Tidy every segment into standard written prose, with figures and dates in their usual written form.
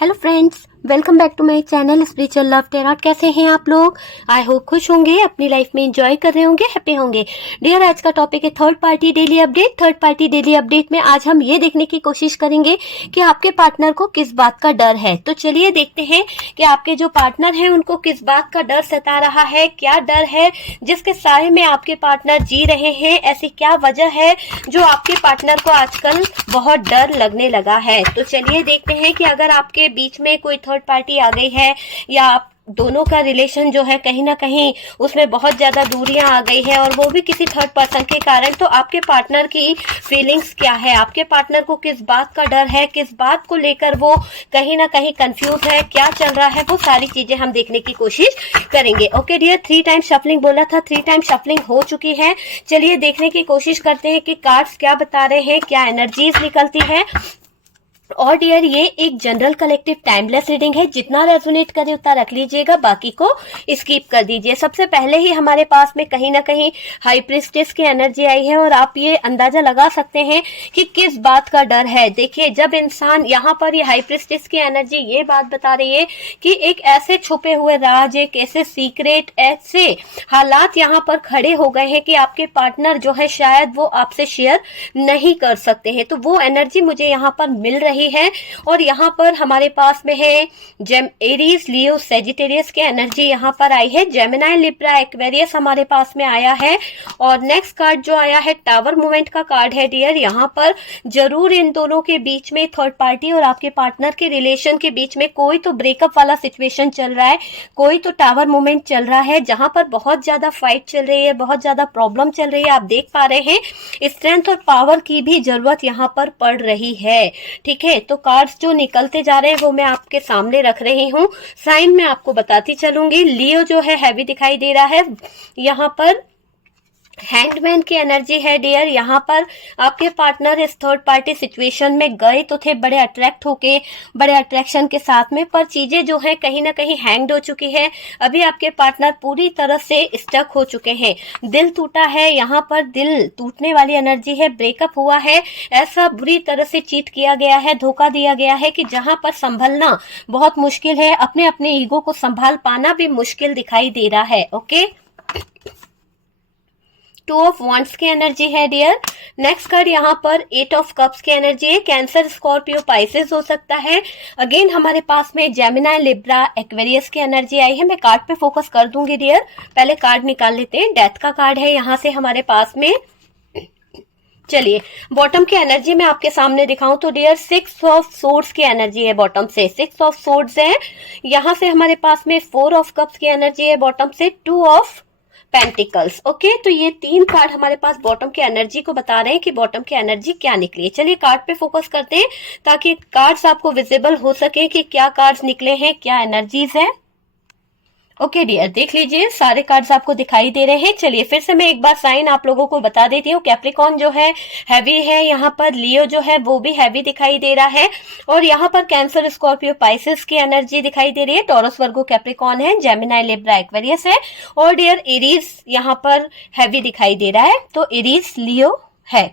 Hello friends, welcome back to my channel spiritual love tarot. कैसे हैं आप लोग? आई होप खुश होंगे, अपनी लाइफ में एंजॉय कर रहे होंगे, हैप्पी होंगे। डियर, आज का टॉपिक है third party daily update. Third party daily update में आज हम ये देखने की कोशिश करेंगे कि आपके पार्टनर को किस बात का डर है। तो चलिए देखते हैं कि आपके जो पार्टनर है उनको किस बात का डर सता रहा है, क्या डर है जिसके साए में आपके पार्टनर जी रहे हैं। ऐसी क्या वजह है जो आपके पार्टनर को आजकल बहुत डर लगने लगा है। तो चलिए देखते हैं कि अगर आपके बीच में कोई थर्ड पार्टी आ गई है या आप दोनों का रिलेशन जो है कहीं ना कहीं उसमें बहुत ज्यादा दूरियां आ गई है और वो भी किसी थर्ड पर्सन के कारण, तो आपके पार्टनर की फीलिंग्स क्या है, आपके पार्टनर को किस बात का डर है, किस बात को लेकर वो कहीं ना कहीं कंफ्यूज है, क्या चल रहा है, वो सारी चीजें हम देखने की कोशिश करेंगे। ओके डियर, 3 टाइम शफलिंग बोला था, 3 टाइम शफलिंग हो चुकी है। चलिए देखने की कोशिश करते हैं कि कार्ड्स क्या बता रहे हैं, क्या एनर्जीज निकलती है। और डियर, ये एक जनरल कलेक्टिव टाइमलेस रीडिंग है, जितना रेजोनेट करे उतना रख लीजिएगा, बाकी को स्किप कर दीजिए। सबसे पहले ही हमारे पास में कहीं ना कहीं हाई प्रिस्टेस की एनर्जी आई है और आप ये अंदाजा लगा सकते हैं कि किस बात का डर है। देखिए, जब इंसान यहाँ पर ये हाई प्रिस्टेस की एनर्जी ये बात बता रही है कि एक ऐसे छुपे हुए राज, एक ऐसे सीक्रेट, ऐसे हालात यहाँ पर खड़े हो गए हैं कि आपके पार्टनर जो है शायद वो आपसे शेयर नहीं कर सकते हैं। तो वो एनर्जी मुझे यहाँ पर मिल रही है। और यहाँ पर हमारे पास में है एरीज, लियो, सेजिटेरियस की एनर्जी यहाँ पर आई है। जेमिनाई, लिब्रा, एक्वेरियस हमारे पास में आया है। और नेक्स्ट कार्ड जो आया है टावर मूवमेंट का कार्ड है डियर। यहाँ पर जरूर इन दोनों के बीच में, थर्ड पार्टी और आपके पार्टनर के रिलेशन के बीच में कोई तो ब्रेकअप वाला सिचुएशन चल रहा है, कोई तो टावर मूवमेंट चल रहा है जहां पर बहुत ज्यादा फाइट चल रही है, बहुत ज्यादा प्रॉब्लम चल रही है। आप देख पा रहे हैं स्ट्रेंथ और पावर की भी जरूरत यहाँ पर पड़ रही है। ठीक है, तो कार्ड्स जो निकलते जा रहे हैं वो मैं आपके सामने रख रही हूँ, साइन में आपको बताती चलूंगी। लियो जो है हैवी दिखाई दे रहा है। यहाँ पर हैंगमैन की एनर्जी है डियर। यहाँ पर आपके पार्टनर इस थर्ड पार्टी सिचुएशन में गए तो थे बड़े अट्रैक्ट होके, बड़े अट्रैक्शन के साथ में, पर चीजें जो है कहीं ना कहीं हैंग्ड हो चुकी है। अभी आपके पार्टनर पूरी तरह से स्टक हो चुके हैं, दिल टूटा है। यहाँ पर दिल टूटने वाली एनर्जी है, ब्रेकअप हुआ है, ऐसा बुरी तरह से चीट किया गया है, धोखा दिया गया है कि जहां पर संभलना बहुत मुश्किल है, अपने अपने ईगो को संभाल पाना भी मुश्किल दिखाई दे रहा है। ओके, 2 ऑफ वॉन्ड्स की एनर्जी है डियर। नेक्स्ट कार्ड यहाँ पर 8 ऑफ कप्स की एनर्जी है। कैंसर, स्कॉर्पियो, पाइसेस हो सकता है। अगेन हमारे पास में जेमिनाई, लिब्रा, एक्वेरियस की एनर्जी आई है। मैं कार्ड पे फोकस कर दूंगी डियर, पहले कार्ड निकाल लेते हैं। डेथ का कार्ड है यहाँ से हमारे पास में। चलिए बॉटम की एनर्जी में आपके सामने दिखाऊं तो डियर 6 ऑफ सोर्ड्स की एनर्जी है बॉटम से, 6 ऑफ सोर्ड्स है। यहाँ से हमारे पास में 4 ऑफ कप्स की एनर्जी है बॉटम से, 2 ऑफ पेंटिकल्स। ओके, तो ये 3 कार्ड हमारे पास बॉटम की एनर्जी को बता रहे हैं कि बॉटम की एनर्जी क्या निकली है। चलिए कार्ड पे फोकस करते हैं ताकि कार्ड्स आपको विजिबल हो सके कि क्या कार्ड्स निकले हैं, क्या एनर्जीज है। ओके डियर, देख लीजिए सारे कार्ड्स आपको दिखाई दे रहे हैं। चलिए फिर से मैं एक बार साइन आप लोगों को बता देती हूँ। कैप्रिकॉन जो है हैवी है, यहाँ पर लियो जो है वो भी हैवी दिखाई दे रहा है। और यहाँ पर कैंसर, स्कॉर्पियो, पाइसेस की एनर्जी दिखाई दे रही है। टॉरस, वर्गो, कैप्रिकॉन है। जेमिनाई, लिब्रा, एक्वेरियस है। और डियर एरीज यहाँ पर हैवी दिखाई दे रहा है, तो एरीज, लियो है।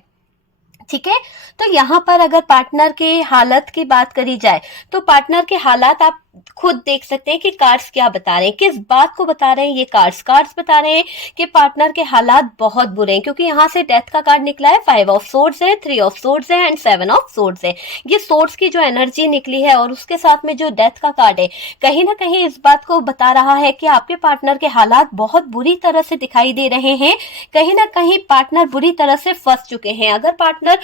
ठीक है, तो यहाँ पर अगर पार्टनर के हालत की बात करी जाए तो पार्टनर के हालात आप खुद देख सकते हैं कि कार्ड्स क्या बता रहे हैं, किस बात को बता रहे हैं। ये कार्ड्स बता रहे हैं कि पार्टनर के हालात बहुत बुरे हैं, क्योंकि यहाँ से डेथ का कार्ड निकला है, 5 ऑफ सोर्ड्स है, 3 ऑफ सोर्ड्स है एंड 7 ऑफ सोर्ड्स है। ये सोर्ड्स की जो एनर्जी निकली है और उसके साथ में जो डेथ का कार्ड है, कहीं ना कहीं इस बात को बता रहा है कि आपके पार्टनर के हालात बहुत बुरी तरह से दिखाई दे रहे हैं। कहीं ना कहीं पार्टनर बुरी तरह से फंस चुके हैं। अगर पार्टनर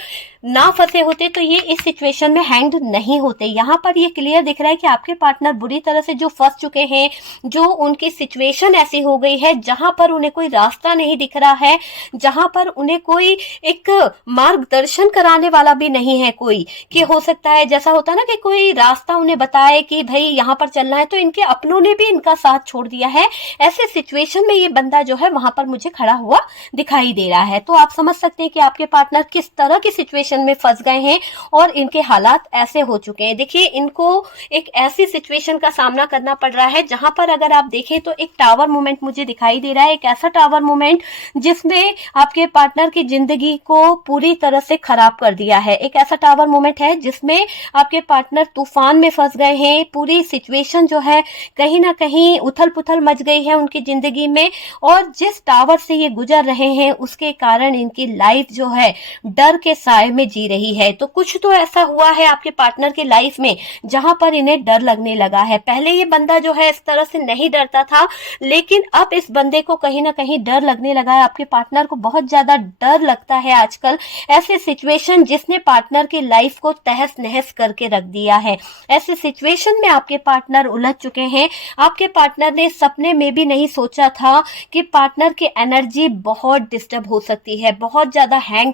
ना फंसे होते तो ये इस सिचुएशन में हैंग्ड नहीं होते। यहाँ पर ये क्लियर दिख रहा है कि आपके पार्टनर बुरी तरह से जो फंस चुके हैं, जो उनकी सिचुएशन ऐसी हो गई है जहां पर उन्हें कोई रास्ता नहीं दिख रहा है, जहां पर उन्हें कोई एक मार्गदर्शन कराने वाला भी नहीं है कोई, कि हो सकता है जैसा होता है ना कि कोई रास्ता उन्हें बताए कि भाई यहाँ पर चलना है, तो इनके अपनों ने भी इनका साथ छोड़ दिया है। ऐसे सिचुएशन में ये बंदा जो है वहां पर मुझे खड़ा हुआ दिखाई दे रहा है। तो आप समझ सकते हैं कि आपके पार्टनर किस तरह की सिचुएशन में फंस गए हैं और इनके हालात ऐसे हो चुके हैं। देखिए, इनको एक ऐसी सिचुएशन सिचुएशन का सामना करना पड़ रहा है, जहां पर अगर आप देखें तो एक टावर मोमेंट मुझे दिखाई दे रहा है, एक ऐसा टावर मोमेंट जिसमें आपके पार्टनर की जिंदगी को पूरी तरह से खराब कर दिया है। एक ऐसा टावर मोमेंट है जिसमें आपके पार्टनर तूफान में फंस गए हैं, पूरी सिचुएशन जो है कहीं ना कहीं उथल पुथल मच गई है उनकी जिंदगी में, और जिस टावर से ये गुजर रहे हैं उसके कारण इनकी लाइफ जो है डर के साए में जी रही है। तो कुछ तो ऐसा हुआ है आपके पार्टनर की लाइफ में जहां पर इन्हें डर लगने लगा है। पहले ये बंदा जो है इस तरह से नहीं डरता था, लेकिन अब इस बंदे को कहीं ना कहीं डर लगने लगा है। आपके पार्टनर को बहुत ज्यादा डर लगता है आजकल। ऐसे सिचुएशन जिसने पार्टनर की लाइफ को तहस नहस करके रख दिया है, ऐसे सिचुएशन में आपके पार्टनर उलझ चुके हैं। आपके पार्टनर ने सपने में भी नहीं सोचा था कि पार्टनर की एनर्जी बहुत डिस्टर्ब हो सकती है, बहुत ज्यादा हैंग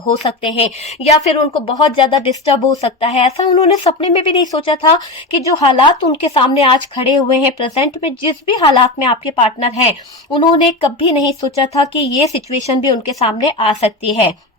हो सकते हैं, या फिर उनको बहुत ज्यादा डिस्टर्ब हो सकता है। ऐसा उन्होंने सपने में भी नहीं सोचा था कि जो हालात उनके सामने आज खड़े हुए हैं, प्रेजेंट में जिस भी हालात में आपके पार्टनर हैं, उन्होंने कभी नहीं सोचा था कि ये सिचुएशन भी उनके सामने आ सकती है।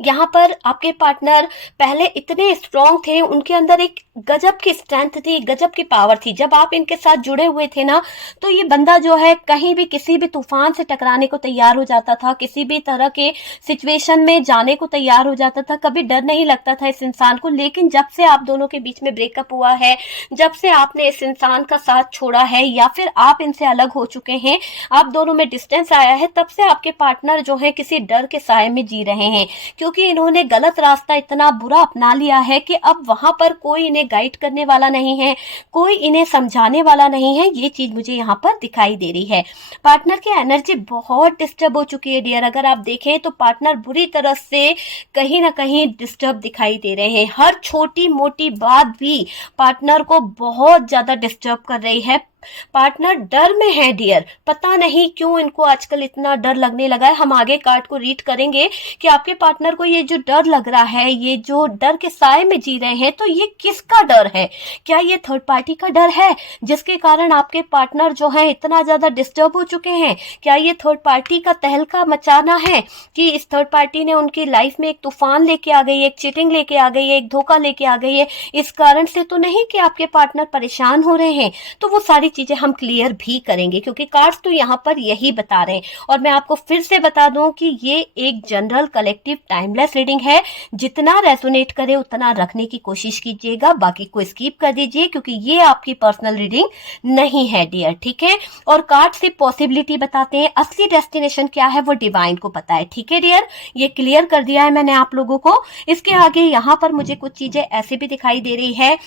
यहाँ पर आपके पार्टनर पहले इतने स्ट्रांग थे, उनके अंदर एक गजब की स्ट्रेंथ थी, गजब की पावर थी। जब आप इनके साथ जुड़े हुए थे ना, तो ये बंदा जो है कहीं भी किसी भी तूफान से टकराने को तैयार हो जाता था, किसी भी तरह के सिचुएशन में जाने को तैयार हो जाता था, कभी डर नहीं लगता था इस इंसान को। लेकिन जब से आप दोनों के बीच में ब्रेकअप हुआ है, जब से आपने इस इंसान का साथ छोड़ा है, या फिर आप इनसे अलग हो चुके हैं, आप दोनों में डिस्टेंस आया है, तब से आपके पार्टनर जो है किसी डर के साए में जी रहे हैं, क्योंकि इन्होंने गलत रास्ता इतना बुरा अपना लिया है कि अब वहां पर कोई इन्हें गाइड करने वाला नहीं है, कोई इन्हें समझाने वाला नहीं है। ये चीज मुझे यहाँ पर दिखाई दे रही है। पार्टनर की एनर्जी बहुत डिस्टर्ब हो चुकी है डियर। अगर आप देखें तो पार्टनर बुरी तरह से कहीं ना कहीं डिस्टर्ब दिखाई दे रहे हैं। हर छोटी मोटी बात भी पार्टनर को बहुत ज्यादा डिस्टर्ब कर रही है। पार्टनर डर में है डियर, पता नहीं क्यों इनको आजकल इतना डर लगने लगा है। हम आगे कार्ड को रीड करेंगे कि आपके पार्टनर को ये जो डर लग रहा है, ये जो डर के साए में जी रहे हैं, तो ये किसका डर है? क्या ये थर्ड पार्टी का डर है जिसके कारण आपके पार्टनर जो है इतना ज्यादा डिस्टर्ब हो चुके हैं? क्या ये थर्ड पार्टी का तहलका मचाना है कि इस थर्ड पार्टी ने उनकी लाइफ में एक तूफान लेके आ गई है, एक चीटिंग लेके आ गई है, एक धोखा लेके आ गई है? इस कारण से तो नहीं कि आपके पार्टनर परेशान हो रहे हैं। तो वो सारी चीजें हम क्लियर भी करेंगे, क्योंकि कार्ड्स तो यहाँ पर यही बता रहे हैं। और मैं आपको फिर से बता दूं कि ये एक जनरल कलेक्टिव टाइमलेस रीडिंग है। जितना रेजोनेट करे उतना रखने की कोशिश कीजिएगा, बाकी को स्किप कर दीजिए, क्योंकि ये आपकी पर्सनल रीडिंग नहीं है डियर, ठीक है। और कार्ड से पॉसिबिलिटी बताते हैं, असली डेस्टिनेशन क्या है वो डिवाइन को पता है, ठीक है डियर। ये क्लियर कर दिया है मैंने आप लोगों को। इसके आगे यहाँ पर मुझे कुछ चीजें ऐसे भी दिखाई दे रही है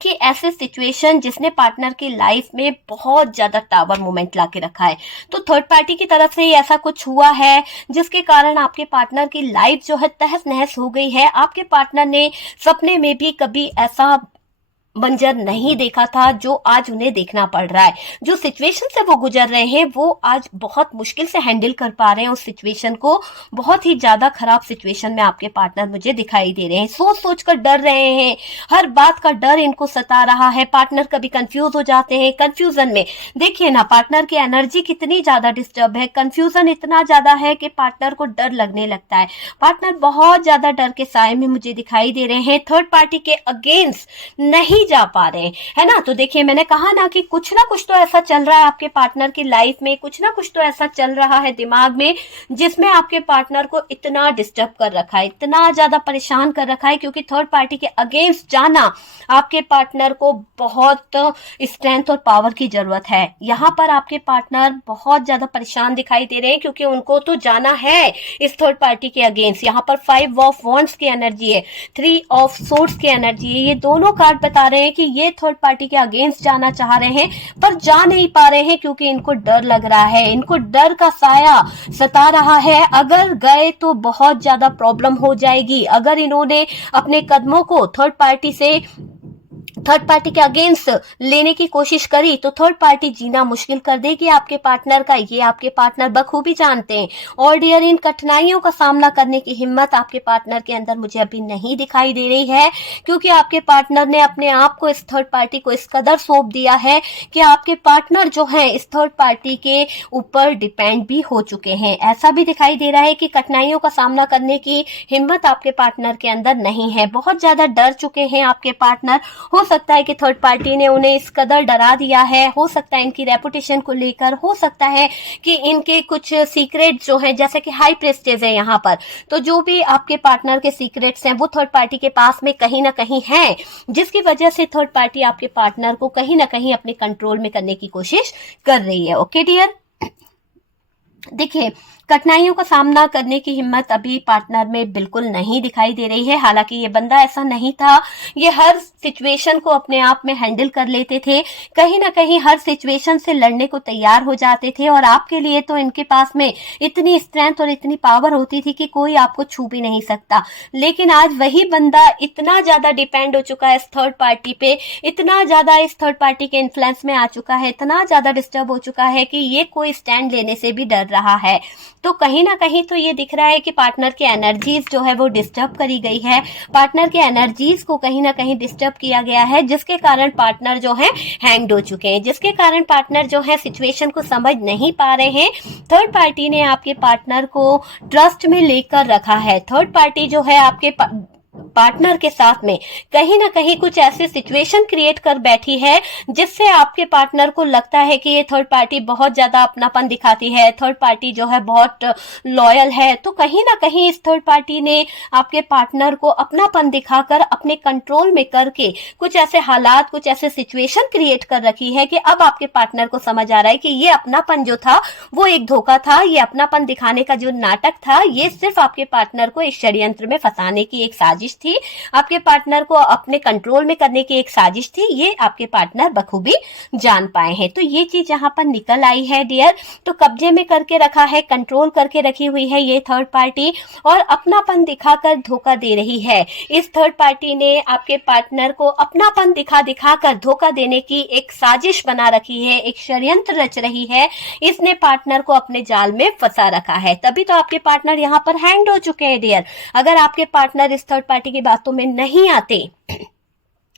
कि ऐसे सिचुएशन जिसने पार्टनर की लाइफ में बहुत ज्यादा टावर मोमेंट लाके रखा है, तो थर्ड पार्टी की तरफ से ही ऐसा कुछ हुआ है जिसके कारण आपके पार्टनर की लाइफ जो है तहस नहस हो गई है। आपके पार्टनर ने सपने में भी कभी ऐसा मंजर नहीं देखा था जो आज उन्हें देखना पड़ रहा है। जो सिचुएशन से वो गुजर रहे हैं वो आज बहुत मुश्किल से हैंडल कर पा रहे हैं उस सिचुएशन को। बहुत ही ज्यादा खराब सिचुएशन में आपके पार्टनर मुझे दिखाई दे रहे हैं। सोच सोच कर डर रहे हैं, हर बात का डर इनको सता रहा है। पार्टनर कभी कंफ्यूज हो जाते हैं, कंफ्यूजन में देखिए ना पार्टनर की एनर्जी कितनी ज्यादा डिस्टर्ब है, कंफ्यूजन इतना ज्यादा है कि पार्टनर को डर लगने लगता है। पार्टनर बहुत ज्यादा डर के साए में मुझे दिखाई दे रहे हैं, थर्ड पार्टी के अगेंस्ट नहीं जा पा रहे हैं, है ना। तो देखिए मैंने कहा ना कि कुछ ना कुछ तो ऐसा चल रहा है आपके पार्टनर की लाइफ में, कुछ ना कुछ तो ऐसा चल रहा है दिमाग में जिसमें आपके पार्टनर को इतना डिस्टर्ब कर रखा है, इतना ज्यादा परेशान कर रखा है, क्योंकि थर्ड पार्टी के अगेंस्ट जाना आपके पार्टनर को बहुत स्ट्रेंथ और पावर की जरूरत है। यहाँ पर आपके पार्टनर बहुत ज्यादा परेशान दिखाई दे रहे हैं, क्योंकि उनको तो जाना है इस थर्ड पार्टी के अगेंस्ट। यहाँ पर 5 ऑफ वॉन्ड्स की एनर्जी है, 3 ऑफ सोर्ड्स की एनर्जी है। ये दोनों कार्ड बता रहे हैं कि ये थर्ड पार्टी के अगेंस्ट जाना चाह रहे हैं पर जा नहीं पा रहे हैं, क्योंकि इनको डर लग रहा है, इनको डर का साया सता रहा है। अगर गए तो बहुत ज्यादा प्रॉब्लम हो जाएगी। अगर इन्होंने अपने कदमों को थर्ड पार्टी के अगेंस्ट लेने की कोशिश करी तो थर्ड पार्टी जीना मुश्किल कर देगी आपके पार्टनर का। ये आपके पार्टनर बखूबी जानते हैं। और डियर इन कठिनाइयों का सामना करने की हिम्मत आपके पार्टनर के अंदर मुझे अभी नहीं दिखाई दे रही है, क्योंकि आपके पार्टनर ने अपने आप को इस थर्ड पार्टी को इस कदर सौंप दिया है कि आपके पार्टनर जो है इस थर्ड पार्टी के ऊपर डिपेंड भी हो चुके हैं। ऐसा भी दिखाई दे रहा है कि कठिनाइयों का सामना करने की हिम्मत आपके पार्टनर के अंदर नहीं है। बहुत ज्यादा डर चुके हैं आपके पार्टनर। हो सकता है कि थर्ड पार्टी ने उन्हें इस कदर डरा दिया है, हो सकता है इनकी रेपुटेशन को लेकर, हो सकता है कि इनके कुछ सीक्रेट जो है, जैसे कि हाई प्रेस्टेज है यहाँ पर, तो जो भी आपके पार्टनर के सीक्रेट्स हैं वो थर्ड पार्टी के पास में कहीं ना कहीं हैं, जिसकी वजह से थर्ड पार्टी आपके पार्टनर को कहीं ना कहीं अपने कंट्रोल में करने की कोशिश कर रही है। ओके डियर, देखिए कठिनाइयों का सामना करने की हिम्मत अभी पार्टनर में बिल्कुल नहीं दिखाई दे रही है। हालांकि ये बंदा ऐसा नहीं था, ये हर सिचुएशन को अपने आप में हैंडल कर लेते थे, कहीं ना कहीं हर सिचुएशन से लड़ने को तैयार हो जाते थे, और आपके लिए तो इनके पास में इतनी स्ट्रेंथ और इतनी पावर होती थी कि कोई आपको छू भी नहीं सकता। लेकिन आज वही बंदा इतना ज्यादा डिपेंड हो चुका है इस थर्ड पार्टी पे, इतना ज्यादा इस थर्ड पार्टी के इन्फ्लुएंस में आ चुका है, इतना ज्यादा डिस्टर्ब हो चुका है कि ये कोई स्टैंड लेने से भी डर रहा है। तो कहीं ना कहीं तो ये दिख रहा है कि पार्टनर की एनर्जीज जो है वो डिस्टर्ब करी गई है, पार्टनर के एनर्जीज को कहीं ना कहीं डिस्टर्ब किया गया है, जिसके कारण पार्टनर जो है हैंग्ड हो चुके हैं, जिसके कारण पार्टनर जो है सिचुएशन को समझ नहीं पा रहे हैं। थर्ड पार्टी ने आपके पार्टनर को ट्रस्ट में लेकर रखा है। थर्ड पार्टी जो है आपके पार्टनर के साथ में कहीं ना कहीं कुछ ऐसी सिचुएशन क्रिएट कर बैठी है जिससे आपके पार्टनर को लगता है कि ये थर्ड पार्टी बहुत ज्यादा अपनापन दिखाती है, थर्ड पार्टी जो है बहुत लॉयल है। तो कहीं ना कहीं इस थर्ड पार्टी ने आपके पार्टनर को अपनापन दिखाकर अपने कंट्रोल में करके कुछ ऐसे हालात, कुछ ऐसे सिचुएशन क्रिएट कर रखी है कि अब आपके पार्टनर को समझ आ रहा है कि ये अपनापन जो था वो एक धोखा था, ये अपनापन दिखाने का जो नाटक था ये सिर्फ आपके पार्टनर को इस षड्यंत्र में फंसाने की एक साजिश थी, आपके पार्टनर को अपने कंट्रोल में करने की एक साजिश थी। ये आपके पार्टनर बखूबी जान पाए हैं। तो ये चीज यहाँ पर निकल आई है डियर। तो कब्जे में करके रखा है, कंट्रोल करके रखी हुई है ये थर्ड पार्टी, और अपनापन दिखाकर धोखा दे रही है। इस थर्ड पार्टी ने आपके पार्टनर को अपनापन दिखाकर धोखा देने की एक साजिश बना रखी है, एक षड्यंत्र रच रही है। इसने पार्टनर को अपने जाल में फंसा रखा है, तभी तो आपके पार्टनर यहाँ पर हैंग हो चुके हैं डियर। अगर आपके पार्टनर इस थर्ड पार्टी की बातों में नहीं आते,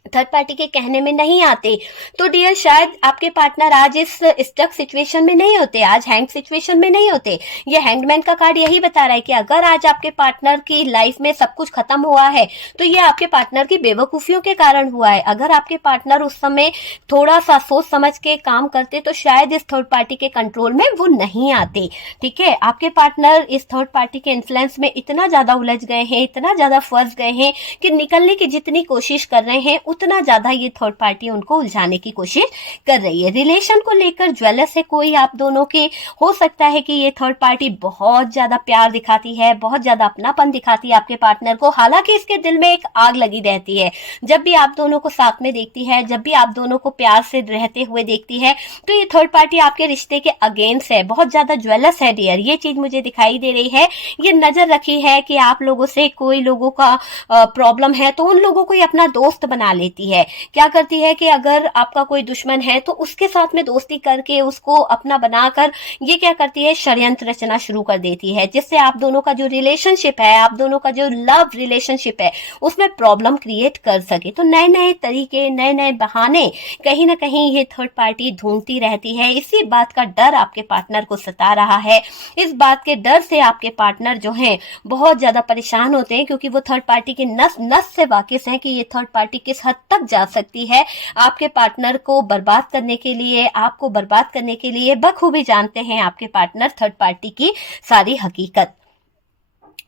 थर्ड पार्टी के कहने में नहीं आते, तो डियर शायद आपके पार्टनर आज इस स्टक सिचुएशन में नहीं होते, आज हैंग सिचुएशन में नहीं होते। ये हैंगमैन का कार्ड यही बता रहा है कि अगर आज आपके पार्टनर की लाइफ में सब कुछ खत्म हुआ है तो ये आपके पार्टनर की बेवकूफियों के कारण हुआ है। अगर आपके पार्टनर उस समय थोड़ा सा सोच समझ के काम करते तो शायद इस थर्ड पार्टी के कंट्रोल में वो नहीं आते। ठीक है, आपके पार्टनर इस थर्ड पार्टी के इन्फ्लुएंस में इतना ज्यादा उलझ गए हैं, इतना ज्यादा फंस गए हैं कि निकलने की जितनी कोशिश कर रहे हैं उतना ज्यादा ये थर्ड पार्टी उनको उलझाने की कोशिश कर रही है। रिलेशन को लेकर ज्वेलस है कोई आप दोनों के, हो सकता है कि ये थर्ड पार्टी बहुत ज्यादा प्यार दिखाती है, बहुत ज्यादा अपनापन दिखाती है आपके पार्टनर को। हालांकि इसके दिल में एक आग लगी रहती है, जब भी आप दोनों को साथ में देखती है, जब भी आप दोनों को प्यार से रहते हुए देखती है, तो ये थर्ड पार्टी आपके रिश्ते के अगेंस्ट है, बहुत ज्यादा ज्वेलस है डियर। ये चीज मुझे दिखाई दे रही है। ये नजर रखी है कि आप लोगों से कोई लोगों का प्रॉब्लम है तो उन लोगों को ही अपना दोस्त बना लेती है। क्या करती है कि अगर आपका कोई दुश्मन है तो उसके साथ में दोस्ती करके उसको अपना बनाकर ये क्या करती है, षड्यंत्र रचना शुरू कर देती है, जिससे आप दोनों का जो रिलेशनशिप है, आप दोनों का जो लव रिलेशनशिप है उसमें प्रॉब्लम क्रिएट कर सके। तो नए नए तरीके, नए नए बहाने कहीं ना कहीं ये थर्ड पार्टी ढूंढती रहती है। इसी बात का डर आपके पार्टनर को सता रहा है। इस बात के डर से आपके पार्टनर जो है बहुत ज्यादा परेशान होते हैं, क्योंकि वो थर्ड पार्टी के नस नस से वाकिफ हैं कि ये थर्ड पार्टी किस हद तक जा सकती है आपके पार्टनर को बर्बाद करने के लिए, आपको बर्बाद करने के लिए। बखूबी जानते हैं आपके पार्टनर थर्ड पार्टी की सारी हकीकत।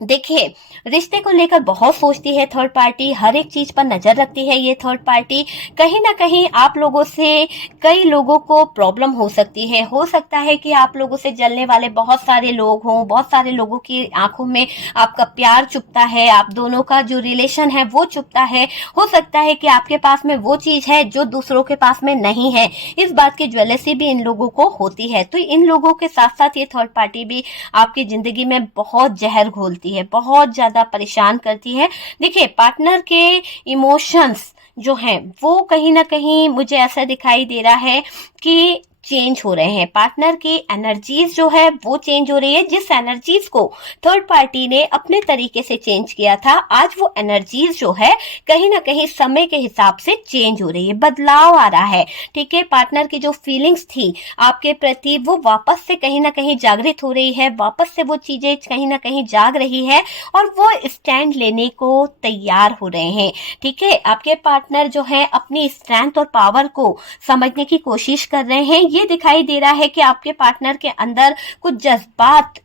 देखिए, रिश्ते को लेकर बहुत सोचती है थर्ड पार्टी, हर एक चीज पर नजर रखती है ये थर्ड पार्टी। कहीं ना कहीं आप लोगों से कई लोगों को प्रॉब्लम हो सकती है, हो सकता है कि आप लोगों से जलने वाले बहुत सारे लोग हों, बहुत सारे लोगों की आंखों में आपका प्यार चुभता है, आप दोनों का जो रिलेशन है वो चुभता है। हो सकता है कि आपके पास में वो चीज है जो दूसरों के पास में नहीं है, इस बात की ज्वेलसी भी इन लोगों को होती है। तो इन लोगों के साथ साथ ये थर्ड पार्टी भी आपकी जिंदगी में बहुत जहर घोलती है, बहुत ज्यादा परेशान करती है। देखिए, पार्टनर के इमोशंस जो हैं वो कहीं ना कहीं मुझे ऐसा दिखाई दे रहा है कि चेंज हो रहे हैं, पार्टनर की एनर्जीज जो है वो चेंज हो रही है। जिस एनर्जीज को थर्ड पार्टी ने अपने तरीके से चेंज किया था, आज वो एनर्जीज जो है कहीं ना कहीं समय के हिसाब से चेंज हो रही है, बदलाव आ रहा है। ठीक है, पार्टनर की जो फीलिंग्स थी आपके प्रति वो वापस से कहीं ना कहीं जागृत हो रही है, वापस से वो चीजें कहीं ना कहीं जाग रही है और वो स्टैंड लेने को तैयार हो रहे हैं। ठीक है, आपके पार्टनर जो है अपनी स्ट्रेंथ और पावर को समझने की कोशिश कर रहे हैं। ये दिखाई दे रहा है कि आपके पार्टनर के अंदर कुछ जज्बात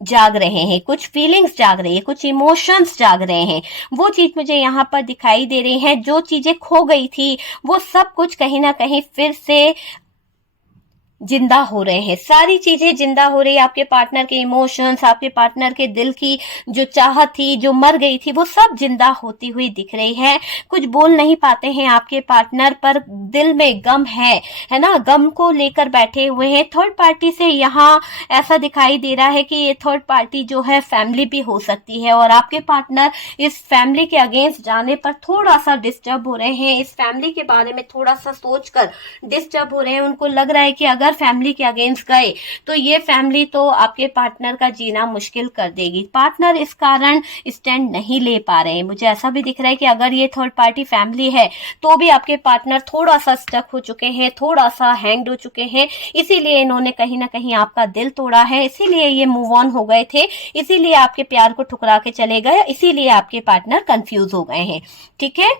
जाग रहे हैं, कुछ फीलिंग्स जाग रही है, कुछ इमोशंस जाग रहे हैं। वो चीज मुझे यहाँ पर दिखाई दे रही है, जो चीजें खो गई थी वो सब कुछ कहीं ना कहीं फिर से जिंदा हो रहे हैं, सारी चीजें जिंदा हो रही है। आपके पार्टनर के इमोशंस, आपके पार्टनर के दिल की जो चाहत थी, जो मर गई थी, वो सब जिंदा होती हुई दिख रही है। कुछ बोल नहीं पाते हैं आपके पार्टनर, पर दिल में गम है ना, गम को लेकर बैठे हुए हैं। थर्ड पार्टी से यहाँ ऐसा दिखाई दे रहा है कि ये थर्ड पार्टी जो है फैमिली भी हो सकती है और आपके पार्टनर इस फैमिली के अगेंस्ट जाने पर थोड़ा सा डिस्टर्ब हो रहे हैं, इस फैमिली के बारे में थोड़ा सा सोचकर डिस्टर्ब हो रहे हैं। उनको लग रहा है कि अगर फैमिली के अगेंस्ट गए तो ये फैमिली तो आपके पार्टनर का जीना मुश्किल कर देगी। पार्टनर इस कारण स्टैंड नहीं ले पा रहे हैं। मुझे ऐसा भी दिख रहा है कि अगर ये थर्ड पार्टी फैमिली है तो भी आपके पार्टनर थोड़ा सा स्टक हो चुके हैं, थोड़ा सा हैंग्ड हो चुके हैं, इसीलिए इन्होंने कहीं ना कहीं आपका दिल तोड़ा है, इसीलिए ये मूव ऑन हो गए थे, इसीलिए आपके प्यार को ठुकरा के चले गए, इसीलिए आपके पार्टनर कंफ्यूज हो गए हैं। ठीक है,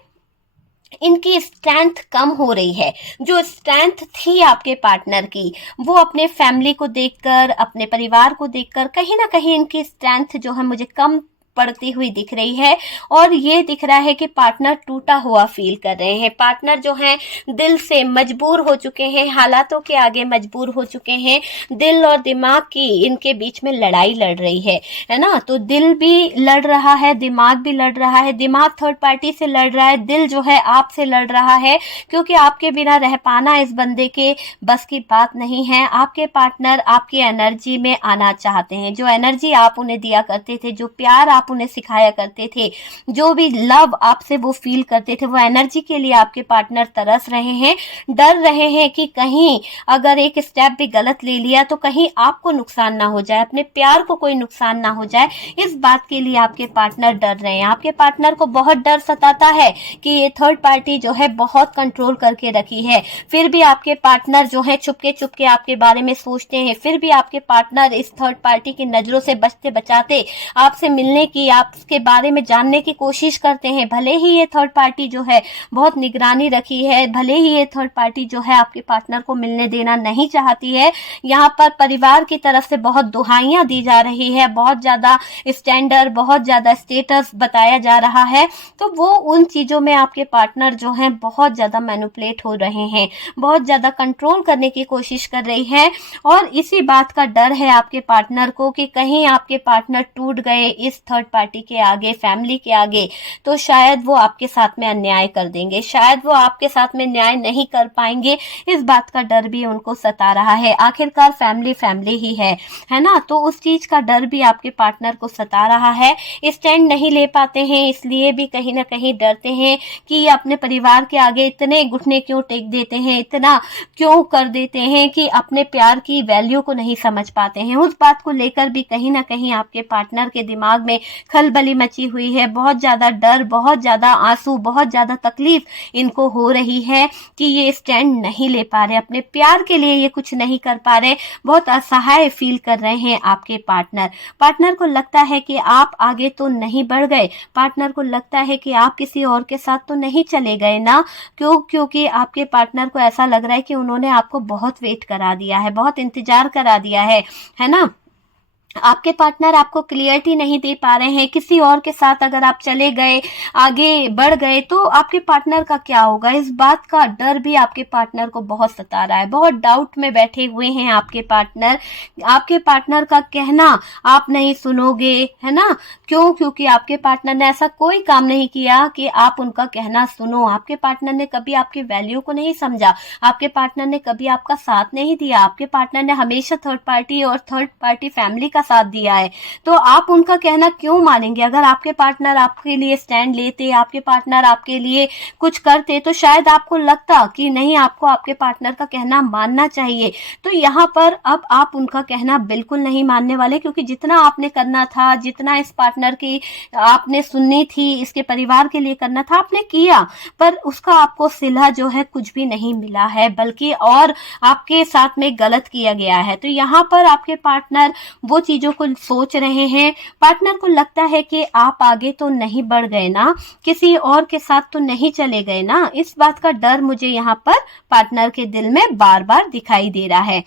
इनकी स्ट्रेंथ कम हो रही है। जो स्ट्रेंथ थी आपके पार्टनर की वो अपने फैमिली को देखकर, अपने परिवार को देखकर कहीं ना कहीं इनकी स्ट्रेंथ जो है मुझे कम पड़ती हुई दिख रही है और ये दिख रहा है कि पार्टनर टूटा हुआ फील कर रहे हैं। पार्टनर जो है दिल से मजबूर हो चुके हैं, हालातों के आगे मजबूर हो चुके हैं। दिल और दिमाग की इनके बीच में लड़ाई लड़ रही है ना, तो दिल भी लड़ रहा है, दिमाग भी लड़ रहा है। दिमाग थर्ड पार्टी से लड़ रहा है, दिल जो है आपसे लड़ रहा है, क्योंकि आपके बिना रह पाना इस बंदे के बस की बात नहीं है। आपके पार्टनर आपकी एनर्जी में आना चाहते हैं, जो एनर्जी आप उन्हें दिया करते थे, जो प्यार आप उन्हें सिखाया करते थे, जो भी लव आपसे वो फील करते थे, वो एनर्जी के लिए आपके पार्टनर तरस रहे हैं, डर रहे हैं कि कहीं अगर एक स्टेप भी गलत ले लिया तो कहीं आपको नुकसान ना हो जाए, अपने प्यार को कोई नुकसान ना हो जाए। इस बात के लिए आपके पार्टनर डर रहे हैं। आपके पार्टनर को बहुत डर सताता है कि ये थर्ड पार्टी जो है बहुत कंट्रोल करके रखी है, फिर भी आपके पार्टनर जो है चुपके चुपके आपके बारे में सोचते हैं, फिर भी आपके पार्टनर इस थर्ड पार्टी की नजरों से बचते बचाते आपसे मिलने की, आपके बारे में जानने की कोशिश करते हैं। भले ही ये थर्ड पार्टी जो है बहुत निगरानी रखी है, भले ही ये थर्ड पार्टी जो है आपके पार्टनर को मिलने देना नहीं चाहती है, यहाँ पर परिवार की तरफ से बहुत दुहाइयां दी जा रही है, बहुत ज्यादा स्टैंडर्ड, बहुत ज्यादा स्टेटस बताया जा रहा है, तो वो उन चीजों में आपके पार्टनर जो है बहुत ज्यादा मैनिपुलेट हो रहे हैं, बहुत ज्यादा कंट्रोल करने की कोशिश कर रही है। और इसी बात का डर है आपके पार्टनर को कि कहीं आपके पार्टनर टूट गए इस थर्ड पार्टी के आगे, फैमिली के आगे, तो शायद वो आपके साथ में अन्याय कर देंगे, शायद वो आपके साथ में न्याय नहीं कर पाएंगे। इस बात का डर भी उनको सता रहा है। आखिरकार फैमिली फैमिली ही है ना, तो उस चीज का डर भी आपके पार्टनर को सता रहा है। स्टैंड नहीं ले पाते हैं, इसलिए भी कहीं ना कहीं डरते हैं कि ये अपने परिवार के आगे इतने घुटने क्यों टेक देते हैं, इतना क्यों कर देते हैं कि अपने प्यार की वैल्यू को नहीं समझ पाते हैं। उस बात को लेकर भी कहीं ना कहीं आपके पार्टनर के दिमाग में खलबली मची हुई है, बहुत ज्यादा डर, बहुत ज्यादा आंसू, बहुत ज्यादा तकलीफ इनको हो रही है कि ये स्टैंड नहीं ले पा रहे, अपने प्यार के लिए ये कुछ नहीं कर पा रहे, बहुत असहाय फील कर रहे हैं आपके पार्टनर। पार्टनर को लगता है कि आप आगे तो नहीं बढ़ गए, पार्टनर को लगता है कि आप किसी और के साथ तो नहीं चले गए ना, क्योंकि आपके पार्टनर को ऐसा लग रहा है कि उन्होंने आपको बहुत वेट करा दिया है, बहुत इंतजार करा दिया है ना। आपके पार्टनर आपको क्लियरिटी नहीं दे पा रहे हैं, किसी और के साथ अगर आप चले गए, आगे बढ़ गए तो आपके पार्टनर का क्या होगा, इस बात का डर भी आपके पार्टनर को बहुत सता रहा है। बहुत डाउट में बैठे हुए हैं आपके पार्टनर। आपके पार्टनर का कहना आप नहीं सुनोगे, है ना, क्यों? क्योंकि आपके पार्टनर ने ऐसा कोई काम नहीं किया कि आप उनका कहना सुनो। आपके पार्टनर ने कभी आपकी वैल्यू को नहीं समझा, आपके पार्टनर ने कभी आपका साथ नहीं दिया, आपके पार्टनर ने हमेशा थर्ड पार्टी और थर्ड पार्टी फैमिली का साथ दिया है, तो आप उनका कहना क्यों मानेंगे? अगर आपके पार्टनर आपके लिए स्टैंड लेते, आपके पार्टनर आपके लिए कुछ करते, तो शायद आपको लगता कि नहीं, आपको आपके पार्टनर का कहना मानना चाहिए। तो यहाँ पर अब आप उनका कहना बिल्कुल नहीं मानने वाले, क्योंकि जितना आपने करना था, जितना इस पार्टनर की आपने सुननी थी, इसके परिवार के लिए करना था, आपने किया, पर उसका आपको सिला जो है कुछ भी नहीं मिला है, बल्कि और आपके साथ में गलत किया गया है। तो यहाँ पर आपके पार्टनर वो चीजों को सोच रहे हैं। पार्टनर को लगता है कि आप आगे तो नहीं बढ़ गए ना, किसी और के साथ तो नहीं चले गए ना, इस बात का डर मुझे यहाँ पर पार्टनर के दिल में बार बार दिखाई दे रहा है।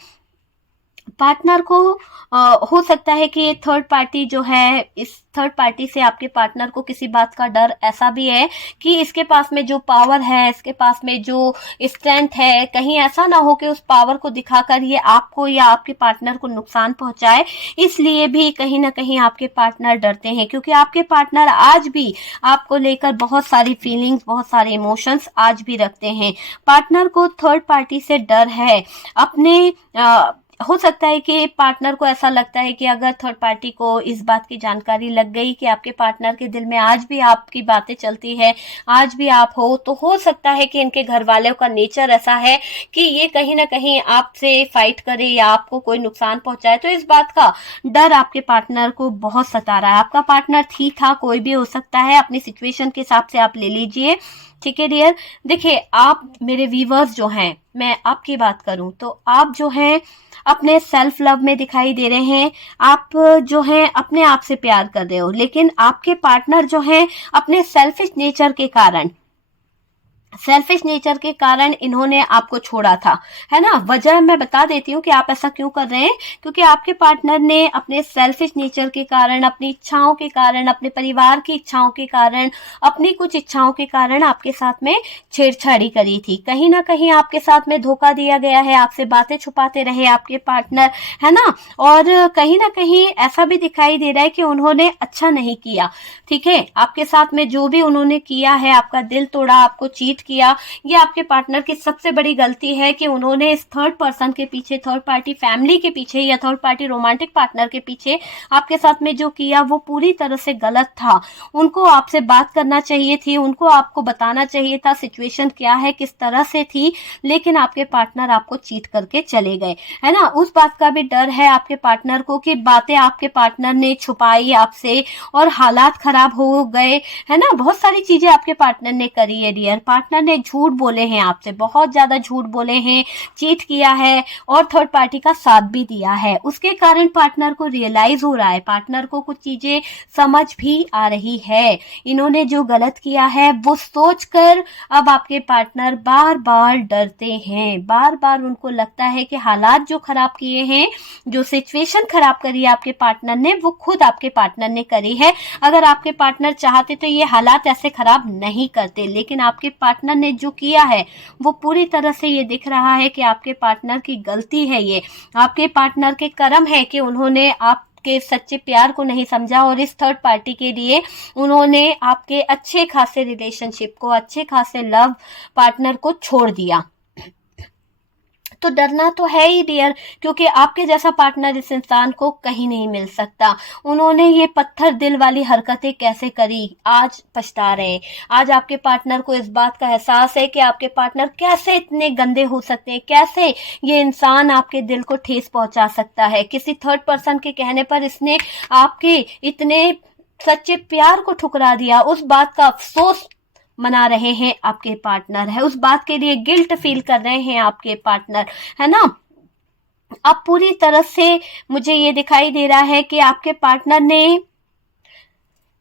पार्टनर को हो सकता है कि थर्ड पार्टी जो है, इस थर्ड पार्टी से आपके पार्टनर को किसी बात का डर ऐसा भी है कि इसके पास में जो पावर है, इसके पास में जो स्ट्रेंथ है, कहीं ऐसा ना हो कि उस पावर को दिखाकर ये आपको या आपके पार्टनर को नुकसान पहुंचाए। इसलिए भी कहीं ना कहीं आपके पार्टनर डरते हैं, क्योंकि आपके पार्टनर आज भी आपको लेकर बहुत सारी फीलिंग्स, बहुत सारे इमोशंस आज भी रखते हैं। पार्टनर को थर्ड पार्टी से डर है। अपने हो सकता है कि पार्टनर को ऐसा लगता है कि अगर थर्ड पार्टी को इस बात की जानकारी लग गई कि आपके पार्टनर के दिल में आज भी आपकी बातें चलती है, आज भी आप हो, तो हो सकता है कि इनके घर वालों का नेचर ऐसा है कि ये कहीं ना कहीं आपसे फाइट करे या आपको कोई नुकसान पहुंचाए। तो इस बात का डर आपके पार्टनर को बहुत सता रहा है। आपका पार्टनर ठीक था, कोई भी हो सकता है, अपनी सिचुएशन के हिसाब से आप ले लीजिए, ठीक है डियर। देखिए, आप मेरे व्यूवर्स जो हैं, मैं आपकी बात करूं तो आप जो हैं अपने सेल्फ लव में दिखाई दे रहे हैं, आप जो हैं अपने आप से प्यार कर रहे हो, लेकिन आपके पार्टनर जो हैं अपने सेल्फिश नेचर के कारण इन्होंने आपको छोड़ा था, है ना। वजह मैं बता देती हूँ कि आप ऐसा क्यों कर रहे हैं, क्योंकि आपके पार्टनर ने अपने सेल्फिश नेचर के कारण, अपनी इच्छाओं के कारण, अपने परिवार की इच्छाओं के कारण, अपनी कुछ इच्छाओं के कारण आपके साथ में छेड़छाड़ी करी थी। कहीं ना कहीं आपके साथ में धोखा दिया गया है, आपसे बातें छुपाते रहे आपके पार्टनर, है ना। और कहीं ना कहीं ऐसा भी दिखाई दे रहा है कि उन्होंने अच्छा नहीं किया, ठीक है। आपके साथ में जो भी उन्होंने किया है, आपका दिल तोड़ा, आपको चीट किया, ये आपके पार्टनर की सबसे बड़ी गलती है कि उन्होंने इस थर्ड पर्सन के पीछे, थर्ड पार्टी फैमिली के पीछे या थर्ड पार्टी रोमांटिक पार्टनर के पीछे आपके साथ में जो किया वो पूरी तरह से गलत था। उनको आपसे बात करना चाहिए थी, उनको आपको बताना चाहिए था सिचुएशन क्या है, किस तरह से थी, लेकिन आपके पार्टनर आपको चीट करके चले गए, है ना। उस बात का भी डर है आपके पार्टनर को कि बातें आपके पार्टनर ने छुपाई आपसे और हालात खराब हो गए, है ना। बहुत सारी चीजें आपके पार्टनर ने करी है डियर। पार्टनर ने झूठ बोले हैं आपसे, बहुत ज्यादा झूठ बोले हैं, चीट किया है और थर्ड पार्टी का साथ भी दिया है। उसके कारण पार्टनर को रियलाइज हो रहा है, पार्टनर को कुछ चीजें समझ भी आ रही है। इन्होंने जो गलत किया है वो सोचकर अब आपके पार्टनर बार बार डरते हैं, बार बार उनको लगता है कि हालात जो खराब किए हैं, जो सिचुएशन खराब करी है आपके पार्टनर ने, वो खुद आपके पार्टनर ने करी है। अगर आपके पार्टनर चाहते तो ये हालात ऐसे खराब नहीं करते, लेकिन आपके पार्टनर ने जो किया है वो पूरी तरह से ये दिख रहा है कि आपके पार्टनर की गलती है। ये आपके पार्टनर के कर्म है कि उन्होंने आपके सच्चे प्यार को नहीं समझा और इस थर्ड पार्टी के लिए उन्होंने आपके अच्छे खासे रिलेशनशिप को, अच्छे खासे लव पार्टनर को छोड़ दिया। तो डरना तो है ही डियर, क्योंकि आपके जैसा पार्टनर इस इंसान को कहीं नहीं मिल सकता। उन्होंने ये पत्थर दिल वाली हरकतें कैसे करी, आज पछता रहे। आज आपके पार्टनर को इस बात का एहसास है कि आपके पार्टनर कैसे इतने गंदे हो सकते हैं, कैसे ये इंसान आपके दिल को ठेस पहुंचा सकता है। किसी थर्ड पर्सन के कहने पर इसने आपके इतने सच्चे प्यार को ठुकरा दिया। उस बात का अफसोस मना रहे हैं आपके पार्टनर, है उस बात के लिए गिल्ट फील कर रहे हैं आपके पार्टनर, है ना। अब पूरी तरह से मुझे ये दिखाई दे रहा है कि आपके पार्टनर ने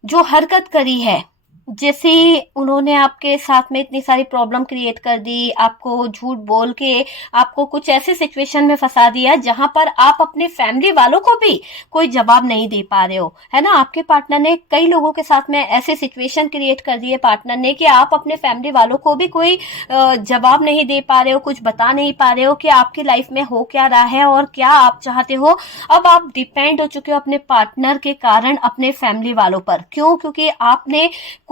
जो हरकत करी है, जैसे उन्होंने आपके साथ में इतनी सारी प्रॉब्लम क्रिएट कर दी, आपको झूठ बोल के आपको कुछ ऐसे सिचुएशन में फंसा दिया जहां पर आप अपने फैमिली वालों को भी कोई जवाब नहीं दे पा रहे हो, है ना। आपके पार्टनर ने कई लोगों के साथ में ऐसे सिचुएशन क्रिएट कर दिए पार्टनर ने कि आप अपने फैमिली वालों को भी कोई जवाब नहीं दे पा रहे हो, कुछ बता नहीं पा रहे हो कि आपकी लाइफ में हो क्या रहा है और क्या आप चाहते हो। अब आप डिपेंड हो चुके हो अपने पार्टनर के कारण अपने फैमिली वालों पर। क्यों? क्योंकि आपने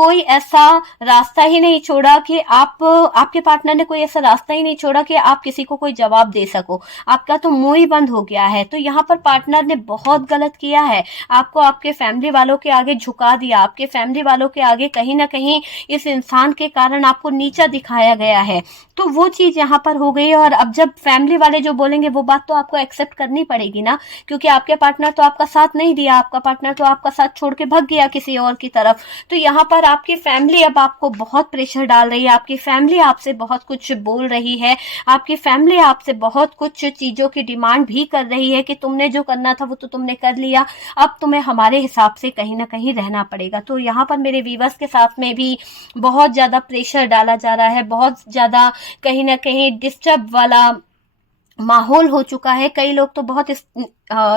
कोई ऐसा रास्ता ही नहीं छोड़ा कि आपके पार्टनर ने कोई ऐसा रास्ता ही नहीं छोड़ा कि आप किसी को कोई जवाब दे सको। आपका तो मुंह ही बंद हो गया है। तो यहाँ पर पार्टनर ने बहुत गलत किया है, आपको आपके फैमिली वालों के आगे झुका दिया, आपके फैमिली वालों के आगे कहीं ना कहीं इस इंसान के कारण आपको नीचा दिखाया गया है। तो वो चीज यहाँ पर हो गई। और अब जब फैमिली वाले जो बोलेंगे वो बात तो आपको एक्सेप्ट करनी पड़ेगी ना, क्योंकि आपके पार्टनर तो आपका साथ नहीं दिया, आपका पार्टनर तो आपका साथ छोड़ के भाग गया किसी और की तरफ। तो यहाँ पर आपकी फैमिली अब आपको बहुत प्रेशर डाल रही है, आपकी फैमिली आपसे बहुत कुछ बोल रही है, आपकी फैमिली आपसे बहुत कुछ चीजों की डिमांड भी कर रही है कि तुमने जो करना था वो तो तुमने कर लिया, अब तुम्हें हमारे हिसाब से कहीं ना कहीं रहना पड़ेगा। तो यहाँ पर मेरे व्यूअर्स के साथ में भी बहुत ज्यादा प्रेशर डाला जा रहा है, बहुत ज्यादा कहीं ना कहीं डिस्टर्ब वाला माहौल हो चुका है। कई लोग तो बहुत